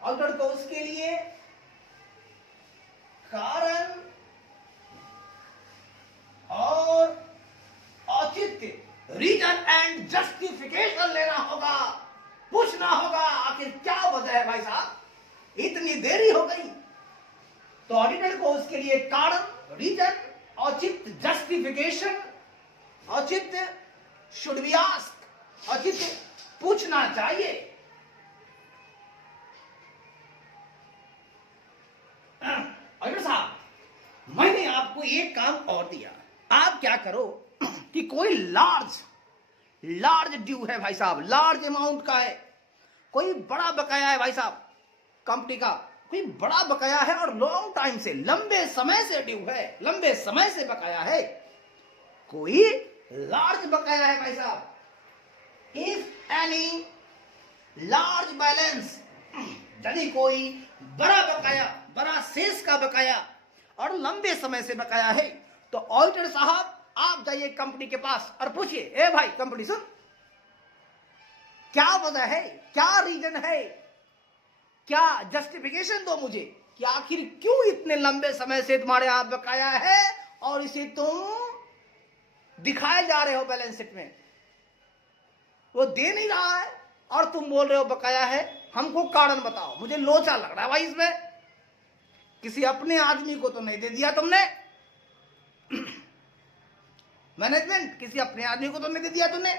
ऑडिटर को उसके लिए कारण और औचित्य, रीजन एंड जस्टिफिकेशन लेना होगा, पूछना होगा आखिर क्या वजह है भाई साहब इतनी देरी हो गई। तो ऑडिटर को उसके लिए कारण, रीजन, औचित्य, जस्टिफिकेशन, औचित्य शुड बी आस्क्ड, औचित्य पूछना चाहिए, करो कि कोई लार्ज ड्यू है भाई साहब, लार्ज अमाउंट का है, कोई बड़ा बकाया है भाई साहब, कंपनी का कोई बड़ा बकाया है और लॉन्ग टाइम से, लंबे समय से ड्यू है, लंबे समय से बकाया है, कोई लार्ज बकाया है भाई साहब। इफ एनी लार्ज बैलेंस, यदि कोई बड़ा बकाया, बड़ा शेष का बकाया और लंबे समय से बकाया है, तो ऑडिटर साहब आप जाइए कंपनी के पास और पूछिए, ए भाई कंपनी सुन, क्या वजह है, क्या रीजन है, क्या जस्टिफिकेशन दो मुझे कि आखिर क्यों इतने लंबे समय से तुम्हारे यहां बकाया है और इसे तुम दिखाए जा रहे हो बैलेंस शीट में, वो दे नहीं रहा है और तुम बोल रहे हो बकाया है, हमको कारण बताओ। मुझे लोचा लग रहा है भाई इसमें, किसी अपने आदमी को तो नहीं दे दिया तुमने मैनेजमेंट, किसी अपने आदमी को तो नहीं दे दिया तुमने।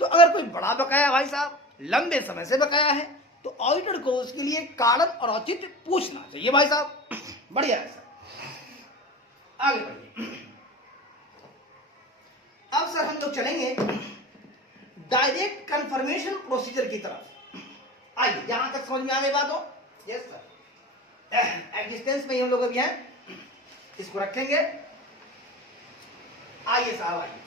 तो अगर कोई बड़ा बकाया भाई साहब, लंबे समय से बकाया है, तो ऑडिटर को उसके लिए कारण और औचित्य पूछना चाहिए भाई साहब। बढ़िया है सर, आगे बढ़िए। अब सर हम लोग चलेंगे डायरेक्ट कंफर्मेशन प्रोसीजर की तरफ। आइए, यहां तक समझ में आ गई बात हो? यस सर, एग्जिस्टेंस में ही हम लोग अभी हैं, इसको रखेंगे। आइए साहब, आइए।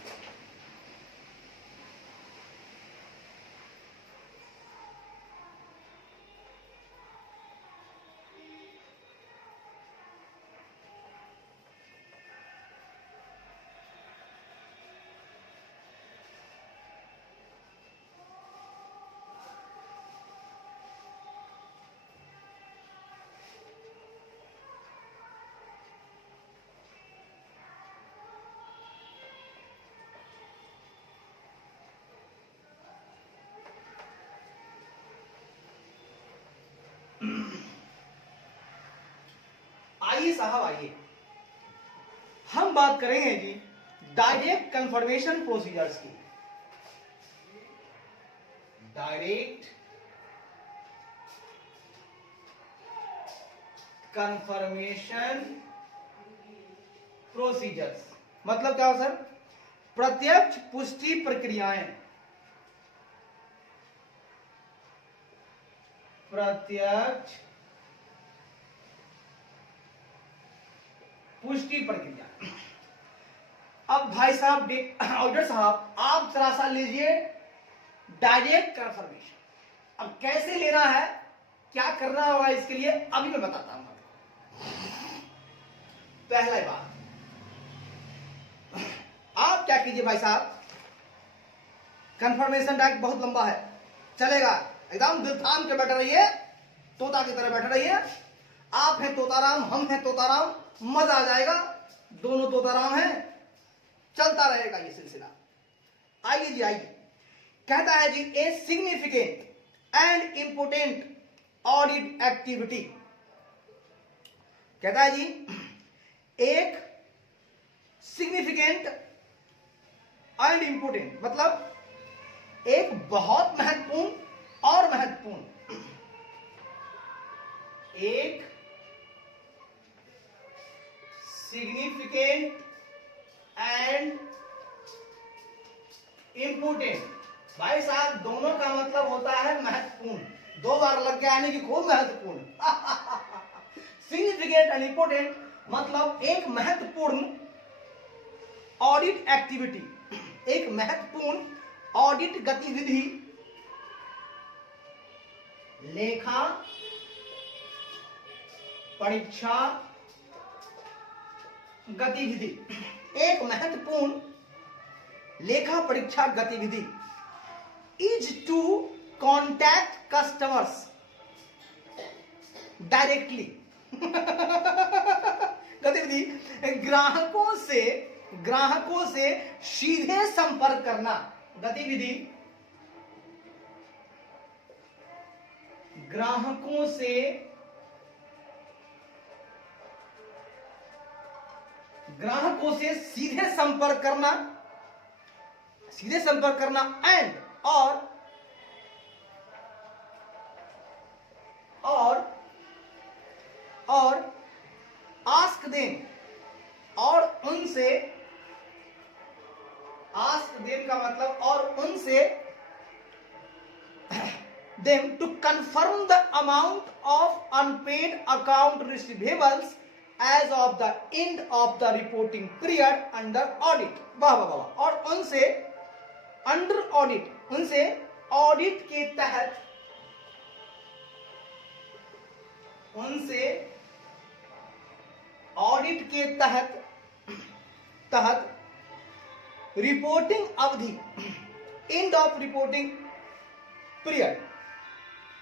आइए साहब, आइए हम बात करेंगे जी डायरेक्ट कंफर्मेशन प्रोसीजर्स की। डायरेक्ट कंफर्मेशन प्रोसीजर्स मतलब क्या हो सर? प्रत्यक्ष पुष्टि प्रक्रियाएं। प्रत्यक्ष पुष्टि प्रक्रिया। अब भाई साहब, ऑडिटर साहब, आप जरा सा लीजिए डायरेक्ट कंफर्मेशन। अब कैसे लेना है, क्या करना होगा इसके लिए, अभी मैं बताता हूं। पहला बात, आप क्या कीजिए भाई साहब, कंफर्मेशन डायरेक्ट बहुत लंबा है, चलेगा, एकदम दिल थाम के बैठे रहिए, तोता की तरह बैठे रहिए। आप हैं तोताराम, हम हैं तोताराम, मजा आ जाएगा, दोनों तोताराम हैं, चलता रहेगा ये सिलसिला। आइए जी, आइए। कहता है जी, a significant and important audit activity. कहता है जी, एक सिग्निफिकेंट एंड इंपोर्टेंट मतलब एक बहुत महत्वपूर्ण और महत्वपूर्ण, एक सिग्निफिकेंट एंड इंपोर्टेंट। भाई साहब, दोनों का मतलब होता है महत्वपूर्ण, दो बार लग गया यानी कि खूब महत्वपूर्ण। सिग्निफिकेंट एंड इंपोर्टेंट मतलब एक महत्वपूर्ण ऑडिट एक्टिविटी, एक महत्वपूर्ण ऑडिट गतिविधि, लेखा परीक्षा गतिविधि, एक महत्वपूर्ण लेखा परीक्षा गतिविधि is to contact customers directly. गतिविधि ग्राहकों से सीधे संपर्क करना। गतिविधि ग्राहकों से सीधे संपर्क करना एंड और आस्क देम, और उनसे आस्क देम का मतलब और उनसे, them to confirm the amount of unpaid account receivables as of the end of the reporting period under audit। वाह वाह वाह। और उनसे अंडर ऑडिट, उनसे ऑडिट के तहत, उनसे ऑडिट के तहत रिपोर्टिंग अवधि, एंड ऑफ रिपोर्टिंग पीरियड,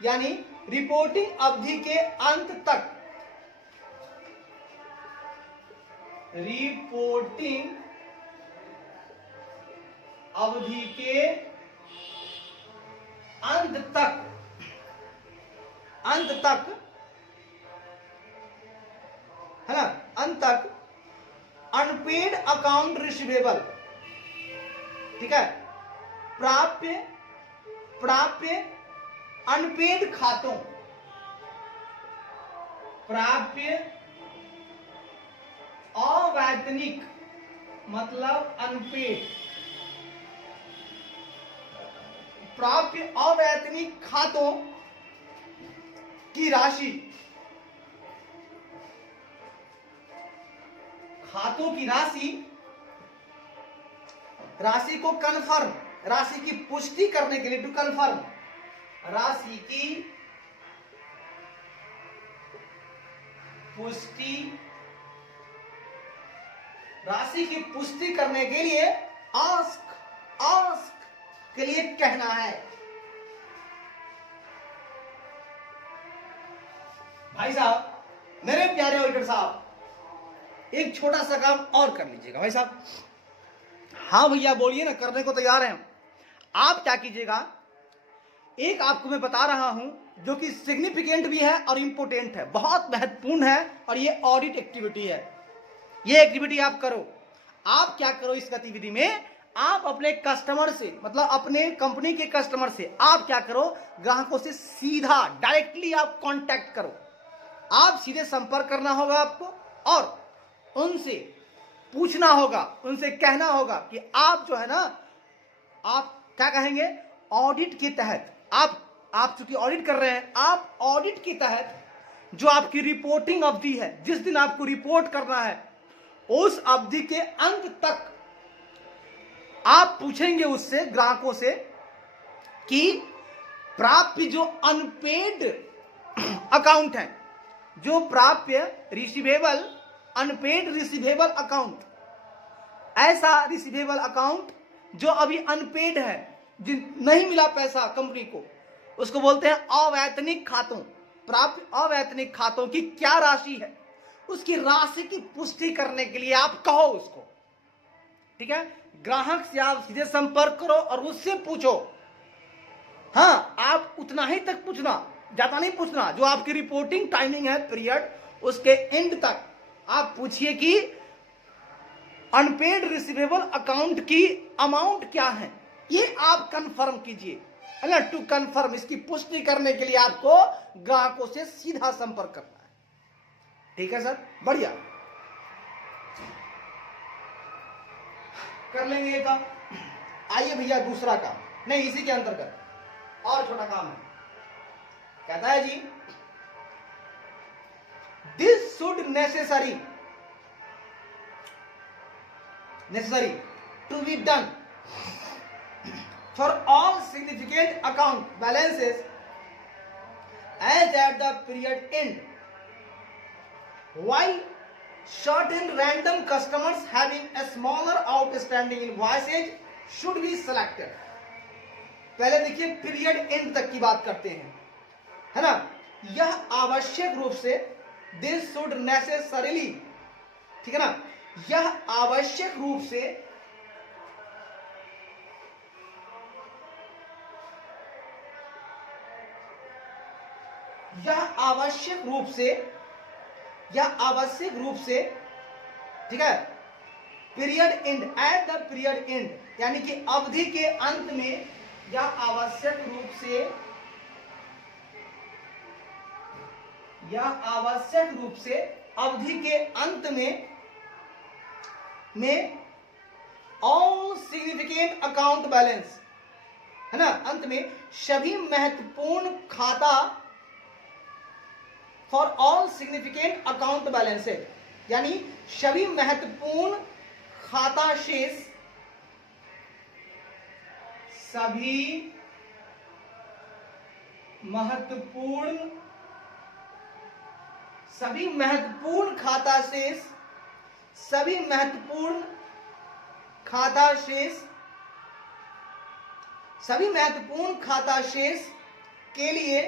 यानी रिपोर्टिंग अवधि के अंत तक, रिपोर्टिंग अवधि के अंत तक है ना, अंत तक अनपेड अकाउंट रिसीवेबल, ठीक है, प्राप्य अनपेड खातों, प्राप्य अवैतनिक मतलब अनपेड, प्राप्य अवैतनिक खातों की राशि, खातों की राशि को कन्फर्म, राशि की पुष्टि करने के लिए, टू कन्फर्म, राशि की पुष्टि करने के लिए आस्क के लिए कहना है। भाई साहब, मेरे प्यारे ऑडिटर साहब, एक छोटा सा काम और कर लीजिएगा भाई साहब। हाँ भैया बोलिए ना, करने को तैयार हैं। आप क्या कीजिएगा, एक आपको मैं बता रहा हूं जो कि सिग्निफिकेंट भी है और इंपोर्टेंट है, बहुत महत्वपूर्ण है, और ये ऑडिट एक्टिविटी है। ये एक्टिविटी आप करो। आप क्या करो, इस गतिविधि में आप अपने कस्टमर से, मतलब अपने कंपनी के कस्टमर से आप क्या करो, ग्राहकों से सीधा डायरेक्टली आप कांटेक्ट करो। आप सीधे संपर्क करना होगा आपको, और उनसे पूछना होगा, उनसे कहना होगा कि आप जो है ना, आप क्या कहेंगे, ऑडिट के तहत, आप चूंकि ऑडिट कर रहे हैं, आप ऑडिट के तहत जो आपकी रिपोर्टिंग अवधि है, जिस दिन आपको रिपोर्ट करना है, उस अवधि के अंत तक आप पूछेंगे उससे, ग्राहकों से, कि प्राप्य जो अनपेड अकाउंट है, जो प्राप्य रिसीवेबल, अनपेड रिसीवेबल अकाउंट, ऐसा रिसीवेबल अकाउंट जो अभी अनपेड है, जिन नहीं मिला पैसा कंपनी को, उसको बोलते हैं अवैतनिक खातों। प्राप्य अवैतनिक खातों की क्या राशि है, उसकी राशि की पुष्टि करने के लिए आप कहो उसको, ठीक है। ग्राहक से आप सीधे संपर्क करो और उससे पूछो। हाँ, आप उतना ही तक पूछना, ज्यादा नहीं पूछना। जो आपकी रिपोर्टिंग टाइमिंग है, पीरियड, उसके एंड तक आप पूछिए कि अनपेड रिसीवेबल अकाउंट की अमाउंट क्या है, ये आप कंफर्म कीजिए, है ना। टू कंफर्म, इसकी पुष्टि करने के लिए आपको ग्राहकों से सीधा संपर्क करना है, ठीक है सर, बढ़िया। कर लेंगे ये काम। आइए भैया, दूसरा काम, नहीं इसी के अंतर्गत और छोटा काम है। कहता है जी, this should necessary to be done for all significant account balances as at the period end, while certain random customers having a smaller outstanding invoices should be selected। पहले देखिए, पीरियड एंड तक की बात करते हैं, है ना। यह आवश्यक रूप से, this should necessarily, ठीक है ना, यह आवश्यक रूप से ठीक है, period and, eight the period and, यानी कि अवधि के अंत में, यह आवश्यक रूप से अवधि के अंत में ऑल सिग्निफिकेंट अकाउंट बैलेंस, है ना, अंत में सभी महत्वपूर्ण खाता, for all significant account balance है, यानी सभी महत्वपूर्ण खाता शेष, सभी महत्वपूर्ण खाता शेष, सभी महत्वपूर्ण खाता शेष, सभी महत्वपूर्ण खाता शेष के लिए,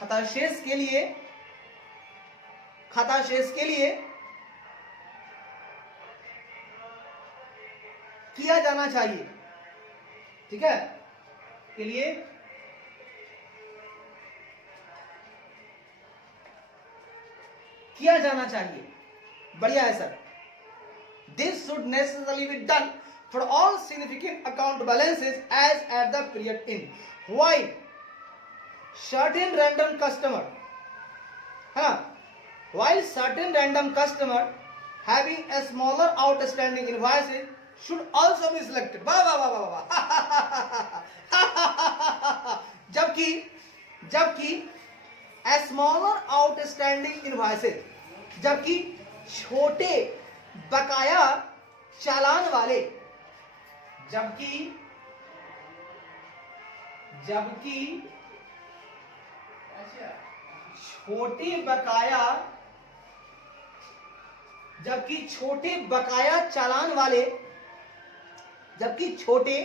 खाता शेष के लिए किया जाना चाहिए, ठीक है, के लिए किया जाना चाहिए। बढ़िया है sir. This should necessarily be done for all significant account balances as at the period in while certain random customer, while certain random customer having a smaller outstanding invoices should also be selected. वाह वाह वाह वाह वाह। जबकि a smaller outstanding invoices, जबकि छोटे बकाया चालान वाले, जबकि छोटे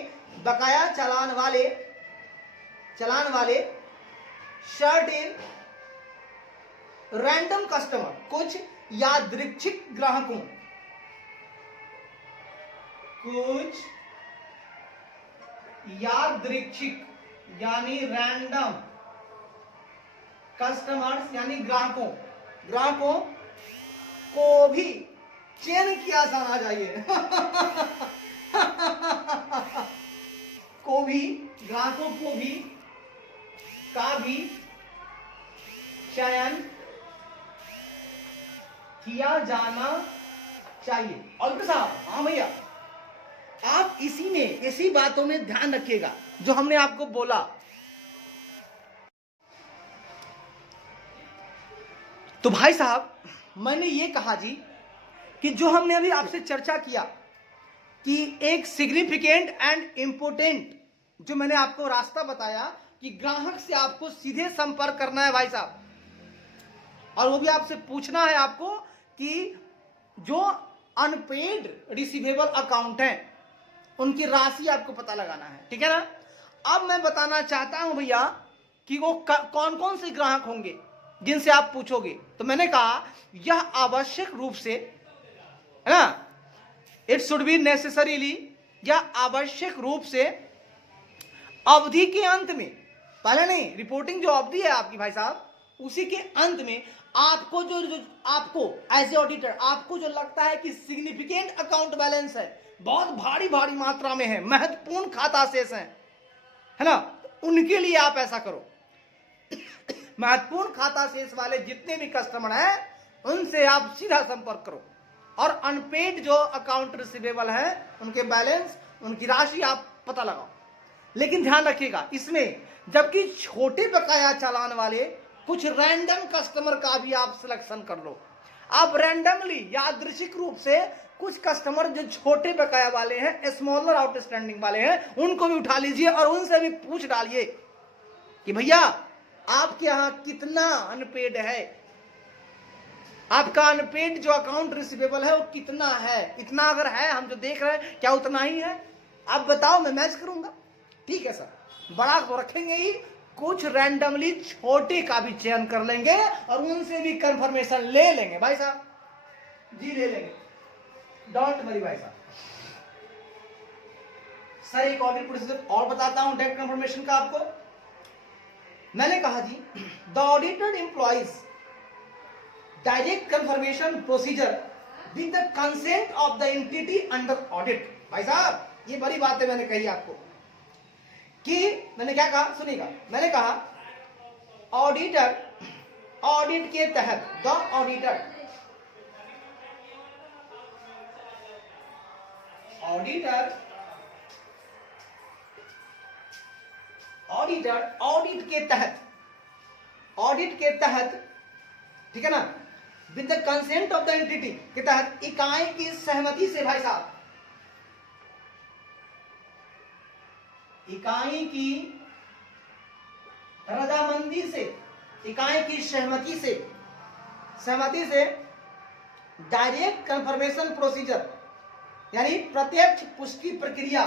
बकाया चालान वाले सर्टेन रैंडम कस्टमर, कुछ यादृच्छिक ग्राहकों, यानी रैंडम कस्टमर्स, यानी ग्राहकों को भी चयन किया जाना चाहिए। ग्राहकों का भी चयन किया जाना चाहिए। और साहब, हाँ भैया, आप इसी बातों में ध्यान रखिएगा जो हमने आपको बोला। तो भाई साहब, मैंने ये कहा जी कि जो हमने अभी आपसे चर्चा किया कि एक सिग्निफिकेंट एंड इंपोर्टेंट, जो मैंने आपको रास्ता बताया कि ग्राहक से आपको सीधे संपर्क करना है भाई साहब, और वो भी आपसे पूछना है आपको कि जो अनपेड रिसीवेबल अकाउंट है उनकी राशि आपको पता लगाना है, ठीक है ना। अब मैं बताना चाहता हूं भैया कि वो कौन कौन से ग्राहक होंगे जिनसे आप पूछोगे। तो मैंने कहा यह आवश्यक रूप से, है ना, इट शुड बी नेसेसरीली, या आवश्यक रूप से अवधि के अंत में, पहले नहीं, रिपोर्टिंग जो अवधि है आपकी भाई साहब, उसी के अंत में आपको जो आपको एज ए ऑडिटर आपको जो लगता है कि सिग्निफिकेंट अकाउंट बैलेंस है, बहुत भारी मात्रा में है, महत्वपूर्ण खाता शेष है ना, उनके लिए आप ऐसा करो। महत्वपूर्ण खाता शेष वाले जितने भी कस्टमर हैं उनसे आप सीधा संपर्क करो, और अनपेड जो अकाउंट रिसीवेबल है उनके बैलेंस, उनकी राशि आप पता लगाओ। लेकिन ध्यान रखिएगा इसमें, जबकि छोटे बकाया चालान वाले कुछ रैंडम कस्टमर का भी आप सिलेक्शन कर लो। आप रैंडमली, यादृच्छिक रूप से कुछ कस्टमर जो छोटे बकाया वाले हैं, स्मॉलर आउटस्टैंडिंग वाले हैं, उनको भी उठा लीजिए और उनसे भी पूछ डालिए कि भैया आपके यहां कितना अनपेड है, आपका अनपेड जो अकाउंट रिसीवेबल है वो कितना है। इतना अगर है, हम जो देख रहे हैं, क्या उतना ही है, आप बताओ, मैं मैच करूंगा। ठीक है सर, बड़ा तो रखेंगे ही, कुछ रैंडमली छोटे का भी चयन कर लेंगे और उनसे भी कंफर्मेशन ले लेंगे भाई साहब जी, ले लेंगे, डोंट वरी भाई साहब। सर एक ऑडिट प्रोसीजर और बताता हूं डायरेक्ट कंफर्मेशन का आपको। मैंने कहा जी, the audited employs direct confirmation procedure with the consent of the entity under audit. भाई साहब ये बड़ी बात है, मैंने कही आपको कि मैंने क्या कहा, सुनिएगा, मैंने कहा ऑडिटर, ऑडिट के तहत, द ऑडिटर ऑडिटर ऑडिट के तहत, ठीक है ना, with the consent of the entity के तहत इकाई की सहमति से, भाई साहब, इकाई की रजामंदी से, इकाई की सहमति से डायरेक्ट कंफर्मेशन प्रोसीजर, यानी प्रत्यक्ष पुष्टि प्रक्रिया,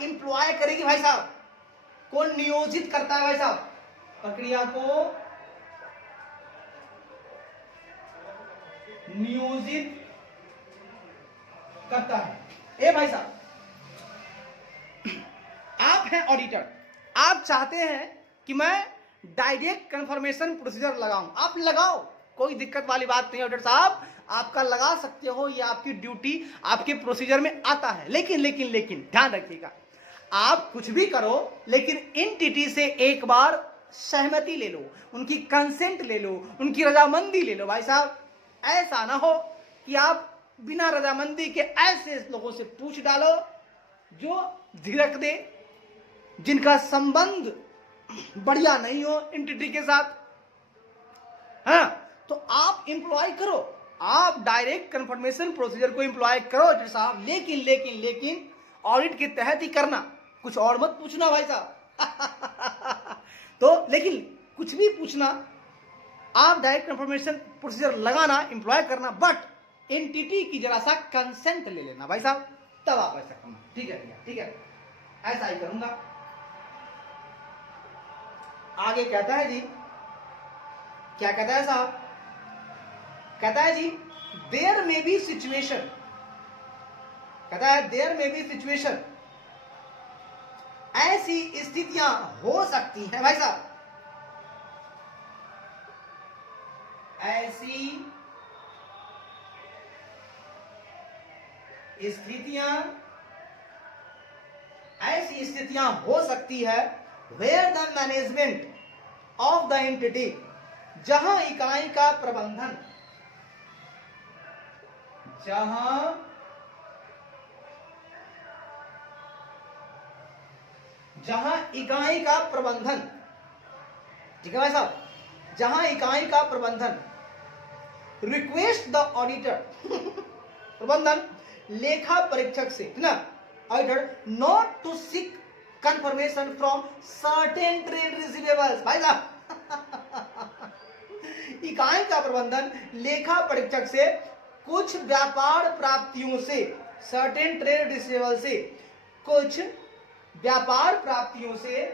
इंप्लॉय करेगी भाई साहब। कौन नियोजित करता है भाई साहब? प्रक्रिया को नियोजित करता है। ए भाई साहब, आप हैं ऑडिटर, आप चाहते हैं कि मैं डायरेक्ट कंफर्मेशन प्रोसीजर लगाऊं, आप लगाओ, कोई दिक्कत वाली बात नहीं है ऑडिटर साहब, आपका लगा सकते हो, ये आपकी ड्यूटी आपके प्रोसीजर में आता है। लेकिन ध्यान रखिएगा, आप कुछ भी करो, लेकिन एंटिटी से एक बार सहमति ले लो, उनकी कंसेंट ले लो, उनकी रजामंदी ले लो। भाई साहब, ऐसा ना हो कि आप बिना रजामंदी के ऐसे लोगों से पूछ डालो जो झिड़क दे, जिनका संबंध बढ़िया नहीं हो एंटिटी के साथ। हाँ, तो आप इंप्लॉय करो, आप डायरेक्ट कंफर्मेशन प्रोसीजर को इंप्लॉय करो ऑडिटर साहब, लेकिन ऑडिट के तहत ही करना, कुछ और मत पूछना भाई साहब। तो लेकिन कुछ भी पूछना, आप डायरेक्ट कंफर्मेशन प्रोसीजर लगाना, इंप्लॉय करना, बट एंटिटी की जरा सा कंसेंट ले लेना भाई साहब, तब आप ऐसा करना। ठीक है भैया, ठीक है, ऐसा ही करूंगा। आगे कहता है जी, क्या कहता है साहब? कहता है जी, देयर में बी सिचुएशन, कहता है देयर में बी सिचुएशन, ऐसी स्थितियां हो सकती हैं भाई साहब, ऐसी स्थितियां हो सकती है where the management of the entity, जहां इकाई का प्रबंधन, जहां इकाई का प्रबंधन, ठीक है भाई साहब, जहां इकाई का प्रबंधन रिक्वेस्ट द ऑडिटर, प्रबंधन लेखा परीक्षक से, है ना, auditor not to seek confirmation from certain trade receivables. भाई साहब, इकाई का प्रबंधन लेखा परीक्षक से कुछ व्यापार प्राप्तियों से, सर्टेन ट्रेड रिसीवेबल से, कुछ व्यापार प्राप्तियों से,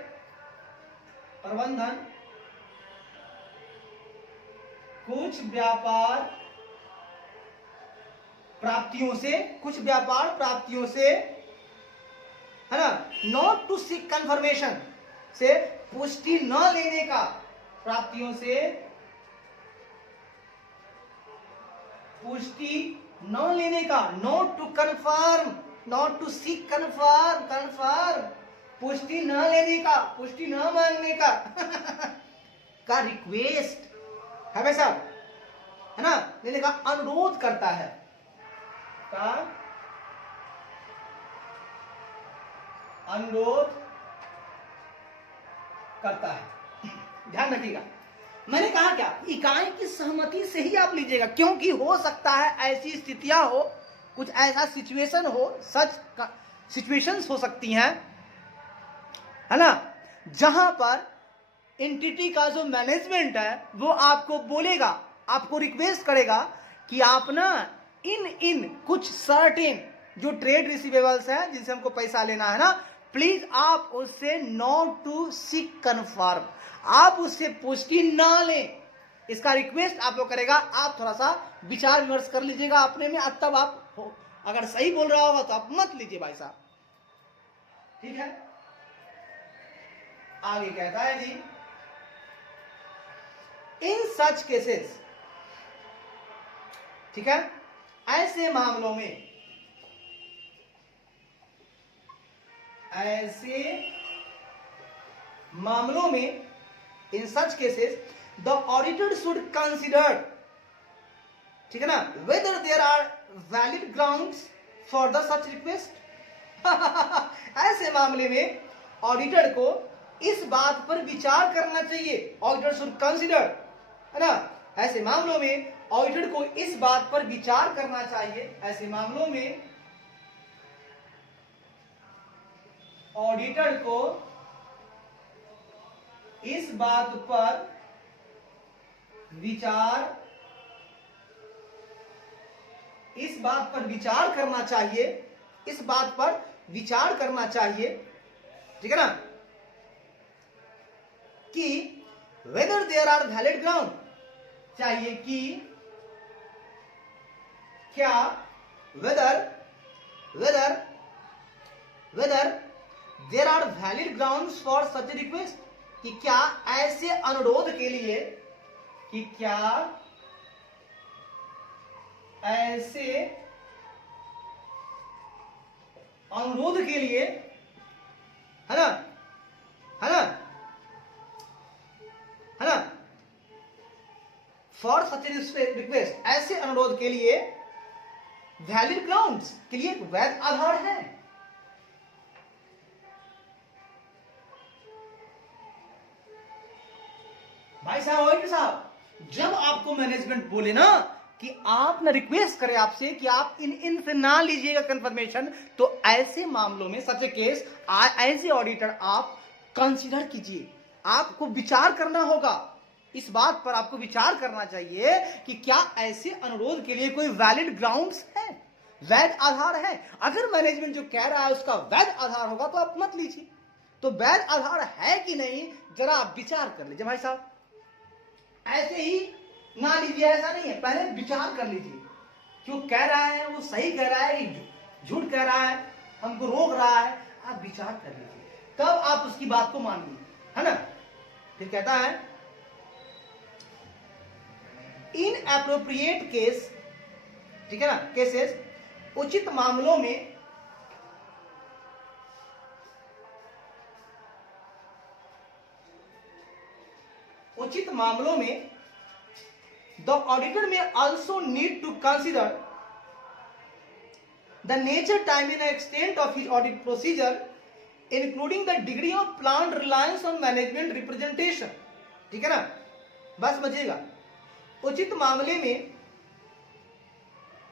प्रबंधन कुछ व्यापार प्राप्तियों से, है ना, नॉट टू सीक कंफर्मेशन से पुष्टि न लेने का, प्राप्तियों से पुष्टि न लेने का, not to confirm, not to seek confirm, पुष्टि न लेने का, पुष्टि न मांगने का का रिक्वेस्ट है भाई साहब, है ना, लेने का अनुरोध करता है, का अनुरोध करता है। ध्यान रखिएगा, मैंने कहा क्या, इकाई की सहमति से ही आप लीजिएगा, क्योंकि हो सकता है ऐसी स्थितियां हो, कुछ ऐसा सिचुएशन हो, सच सिचुएशंस हो सकती हैं, है ना, जहां पर एंटिटी का जो मैनेजमेंट है वो आपको बोलेगा, आपको रिक्वेस्ट करेगा कि आप ना इन कुछ सर्टेन जो ट्रेड रिसीवेबल्स हैं, जिनसे हमको पैसा लेना है ना, प्लीज आप उससे नॉट टू सीक कंफर्म, आप उससे पुष्टि ना लें, इसका रिक्वेस्ट आपको करेगा। आप थोड़ा सा विचार विमर्श कर लीजिएगा अपने में, तब आप अगर सही बोल रहा होगा तो आप मत लीजिए भाई साहब, ठीक है। आगे कहता है जी, इन सच केसेस, ठीक है, ऐसे मामलों में, in such cases the auditor should consider, ठीक है ना, whether there are valid grounds for the such request. ऐसे मामले में ऑडिटर को इस बात पर विचार करना चाहिए, ऑडिटर शुड कंसिडर, है ना, ऐसे मामलों में ऑडिटर को इस बात पर विचार करना चाहिए, ऐसे मामलों में ऑडिटर को इस बात पर विचार करना चाहिए, इस बात पर विचार करना चाहिए, ठीक है ना, कि whether there are valid ground, चाहिए कि क्या whether there are valid grounds for such request, कि क्या ऐसे अनुरोध के लिए, कि क्या ऐसे अनुरोध के लिए, है ना, फॉर सच रिक्वेस्ट, ऐसे अनुरोध के लिए वैलिड ग्राउंड्स के लिए वैध आधार है। भाई साहब, ऑडिटर साहब, जब आपको मैनेजमेंट बोले ना कि आप ना रिक्वेस्ट करें आपसे कि आप इन से ना लीजिएगा कंफर्मेशन, तो ऐसे मामलों में such case as a auditor आप कंसीडर कीजिए, आपको विचार करना होगा, इस बात पर आपको विचार करना चाहिए कि क्या ऐसे अनुरोध के लिए कोई वैलिड ग्राउंड्स है, वैध आधार है। अगर मैनेजमेंट जो कह रहा है उसका वैध आधार होगा तो आप मत लीजिए, तो वैध आधार है कि नहीं जरा आप विचार कर लीजिए। भाई साहब, ऐसे ही ना लीजिए, ऐसा नहीं है, पहले विचार कर लीजिए, क्यों कह रहा है, वो सही कह रहा है, झूठ कह रहा है, हमको रोक रहा है, आप विचार कर लीजिए, तब आप उसकी बात को मानिए, है ना। फिर कहता है इन एप्रोप्रिएट केस, ठीक है ना, केसेस, उचित मामलों में the auditor may also need to consider the nature, time and extent of his audit procedure, including the degree of planned reliance on management representation, ठीक है ना, बस समझिएगा। उचित मामले में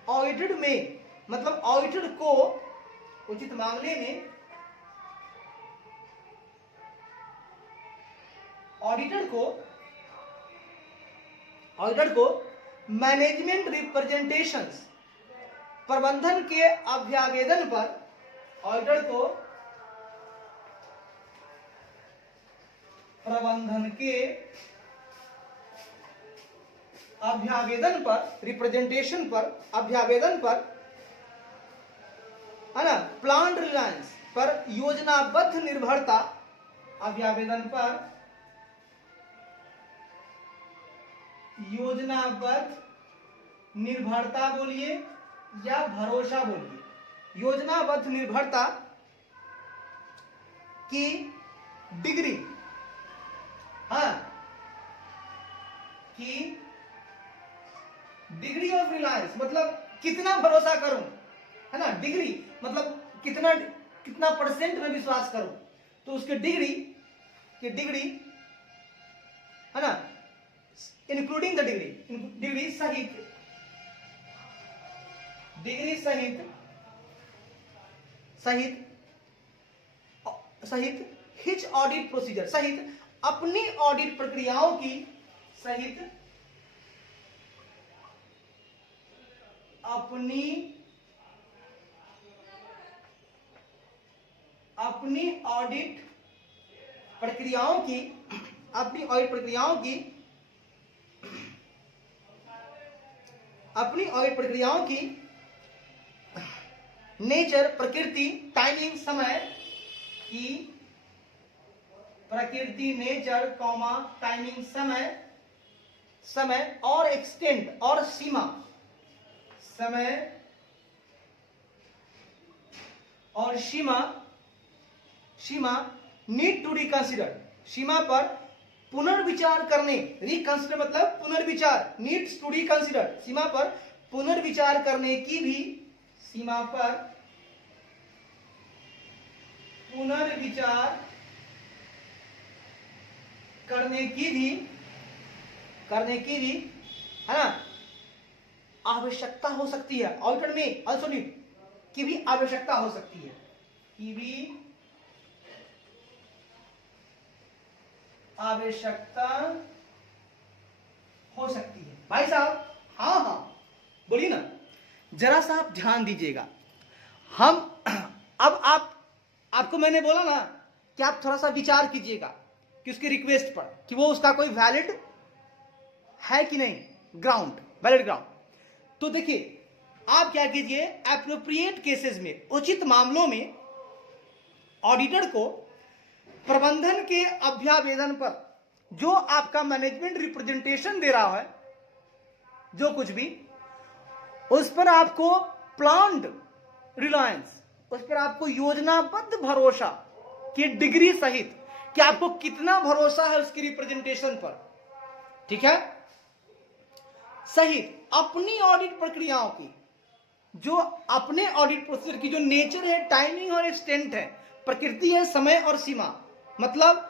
ऑडिटर में मतलब ऑडिटर को उचित मामले में ऑडिटर को मैनेजमेंट रिप्रेजेंटेशंस, प्रबंधन के अभ्यावेदन पर, ऑडिटर को प्रबंधन के अभ्यावेदन पर, रिप्रेजेंटेशन पर, अभ्यावेदन पर, है ना, प्लान रिलायंस पर योजनाबद्ध निर्भरता, अभ्यावेदन पर योजनाबद्ध निर्भरता बोलिए या भरोसा बोलिए, योजनाबद्ध निर्भरता की डिग्री, हाँ, की डिग्री ऑफ रिलायंस मतलब कितना भरोसा करूं, है ना, डिग्री मतलब कितना परसेंट में विश्वास करूं, तो उसके डिग्री है ना, इंक्लूडिंग द डिग्री सहित हिच ऑडिट प्रोसीजर, सहित अपनी ऑडिट प्रक्रियाओं की, सहित अपनी ऑडिट प्रक्रियाओं की नेचर, प्रकृति, टाइमिंग, समय की प्रकृति, नेचर, टाइमिंग, समय और एक्सटेंट और सीमा, समय और सीमा नीड टू रिकंसिडर, सीमा पर पुनर्विचार करने, रिकंसिडर मतलब पुनर्विचार, नीड्स टू रिकंसिडर, सीमा पर पुनर्विचार करने की भी, सीमा पर पुनर्विचार करने की भी है ना आवश्यकता हो सकती है। ऑल्टरनेट में ऑल्सो नीड की भी आवश्यकता हो सकती है, की भी आवश्यकता हो सकती है। भाई साहब हाँ हाँ बोलिए ना, जरा सा आप ध्यान दीजिएगा। हम अब आपको मैंने बोला ना कि आप थोड़ा सा विचार कीजिएगा कि उसकी रिक्वेस्ट पर कि वो उसका कोई वैलिड है कि नहीं, ग्राउंड, वैलिड ग्राउंड। तो देखिए आप क्या कीजिए, एप्रोप्रिएट केसेस में, उचित मामलों में ऑडिटर को प्रबंधन के अभ्यावेदन पर जो आपका मैनेजमेंट रिप्रेजेंटेशन दे रहा है, जो कुछ भी, उस पर आपको प्लान्ड रिलायंस, उस पर आपको योजनाबद्ध भरोसा की डिग्री सहित कि आपको कितना भरोसा है उसकी रिप्रेजेंटेशन पर, ठीक है, सहित अपनी ऑडिट प्रक्रियाओं की, जो अपने ऑडिट प्रोसीजर की जो नेचर है, टाइमिंग और एक्सटेंट है, प्रकृति है, समय और सीमा, मतलब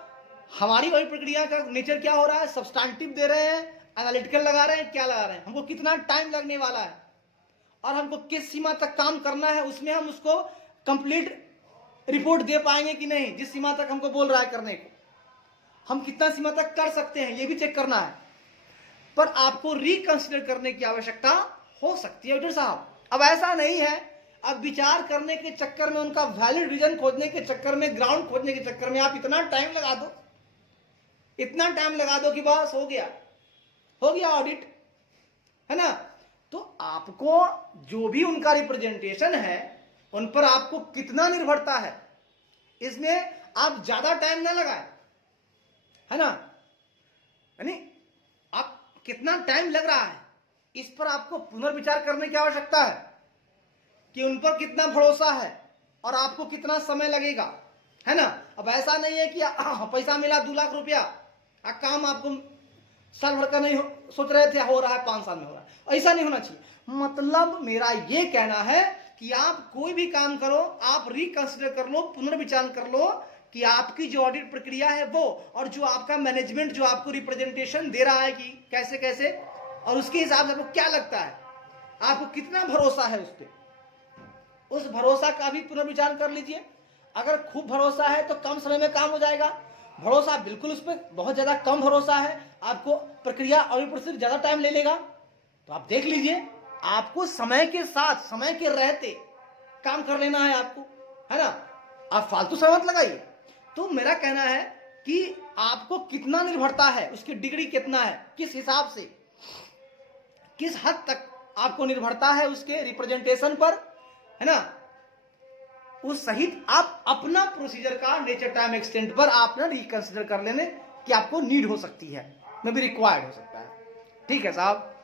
हमारी ऑडिट प्रक्रिया का नेचर क्या हो रहा है, सब्सटैंटिव दे रहे हैं, एनालिटिकल लगा रहे हैं, क्या लगा रहे हैं, हमको कितना टाइम लगने वाला है और हमको किस सीमा तक काम करना है, उसमें हम उसको कंप्लीट रिपोर्ट दे पाएंगे कि नहीं, जिस सीमा तक हमको बोल रहा है करने को, हम कितना सीमा तक कर सकते हैं, ये भी चेक करना है। पर आपको रिकंसिडर करने की आवश्यकता हो सकती है ऑडिटर साहब। अब ऐसा नहीं है, अब विचार करने के चक्कर में, उनका वैलिड रीजन खोजने के चक्कर में, ग्राउंड खोजने के चक्कर में आप इतना टाइम लगा दो, इतना टाइम लगा दो कि बस हो गया ऑडिट, है ना। तो आपको जो भी उनका रिप्रेजेंटेशन है उन पर आपको कितना निर्भरता है, इसमें आप ज्यादा टाइम ना लगाएं, है ना, यानी आप कितना टाइम लग रहा है इस पर आपको पुनर्विचार करने की आवश्यकता है कि उन पर कितना भरोसा है और आपको कितना समय लगेगा, है ना। अब ऐसा नहीं है कि पैसा मिला 2 लाख रुपया, काम आपको साल भर का नहीं सोच रहे थे, हो रहा है 5 साल में हो रहा है, ऐसा नहीं होना चाहिए। मतलब मेरा ये कहना है कि आप कोई भी काम करो, आप रिकंसिडर कर लो, पुनर्विचार कर लो कि आपकी जो ऑडिट प्रक्रिया है वो, और जो आपका मैनेजमेंट जो आपको रिप्रेजेंटेशन दे रहा है कि कैसे कैसे, और उसके हिसाब से आपको क्या लगता है, आपको कितना भरोसा है उस पर, उस भरोसा का भी पुनर्विचार कर लीजिए। अगर खूब भरोसा है तो कम समय में काम हो जाएगा, भरोसा बिल्कुल उस पर बहुत ज्यादा कम भरोसा है, आपको प्रक्रिया ऑडिट प्रोसीजर ज्यादा टाइम ले लेगा, तो आप देख लीजिए, आपको समय के साथ, समय के रहते काम कर लेना है आपको, है ना, आप फालतू समय मत लगाइए। तो मेरा कहना है कि आपको कितना निर्भरता है, उसकी डिग्री कितना है, किस हिसाब से, किस हद तक आपको निर्भरता है उसके रिप्रेजेंटेशन पर, है ना, उस सहित आप अपना प्रोसीजर का नेचर, टाइम, एक्सटेंट पर आप ना रिकंसिडर कर लेने कि आपको नीड हो सकती है, मे बी रिक्वायर्ड हो सकता है। ठीक है साहब।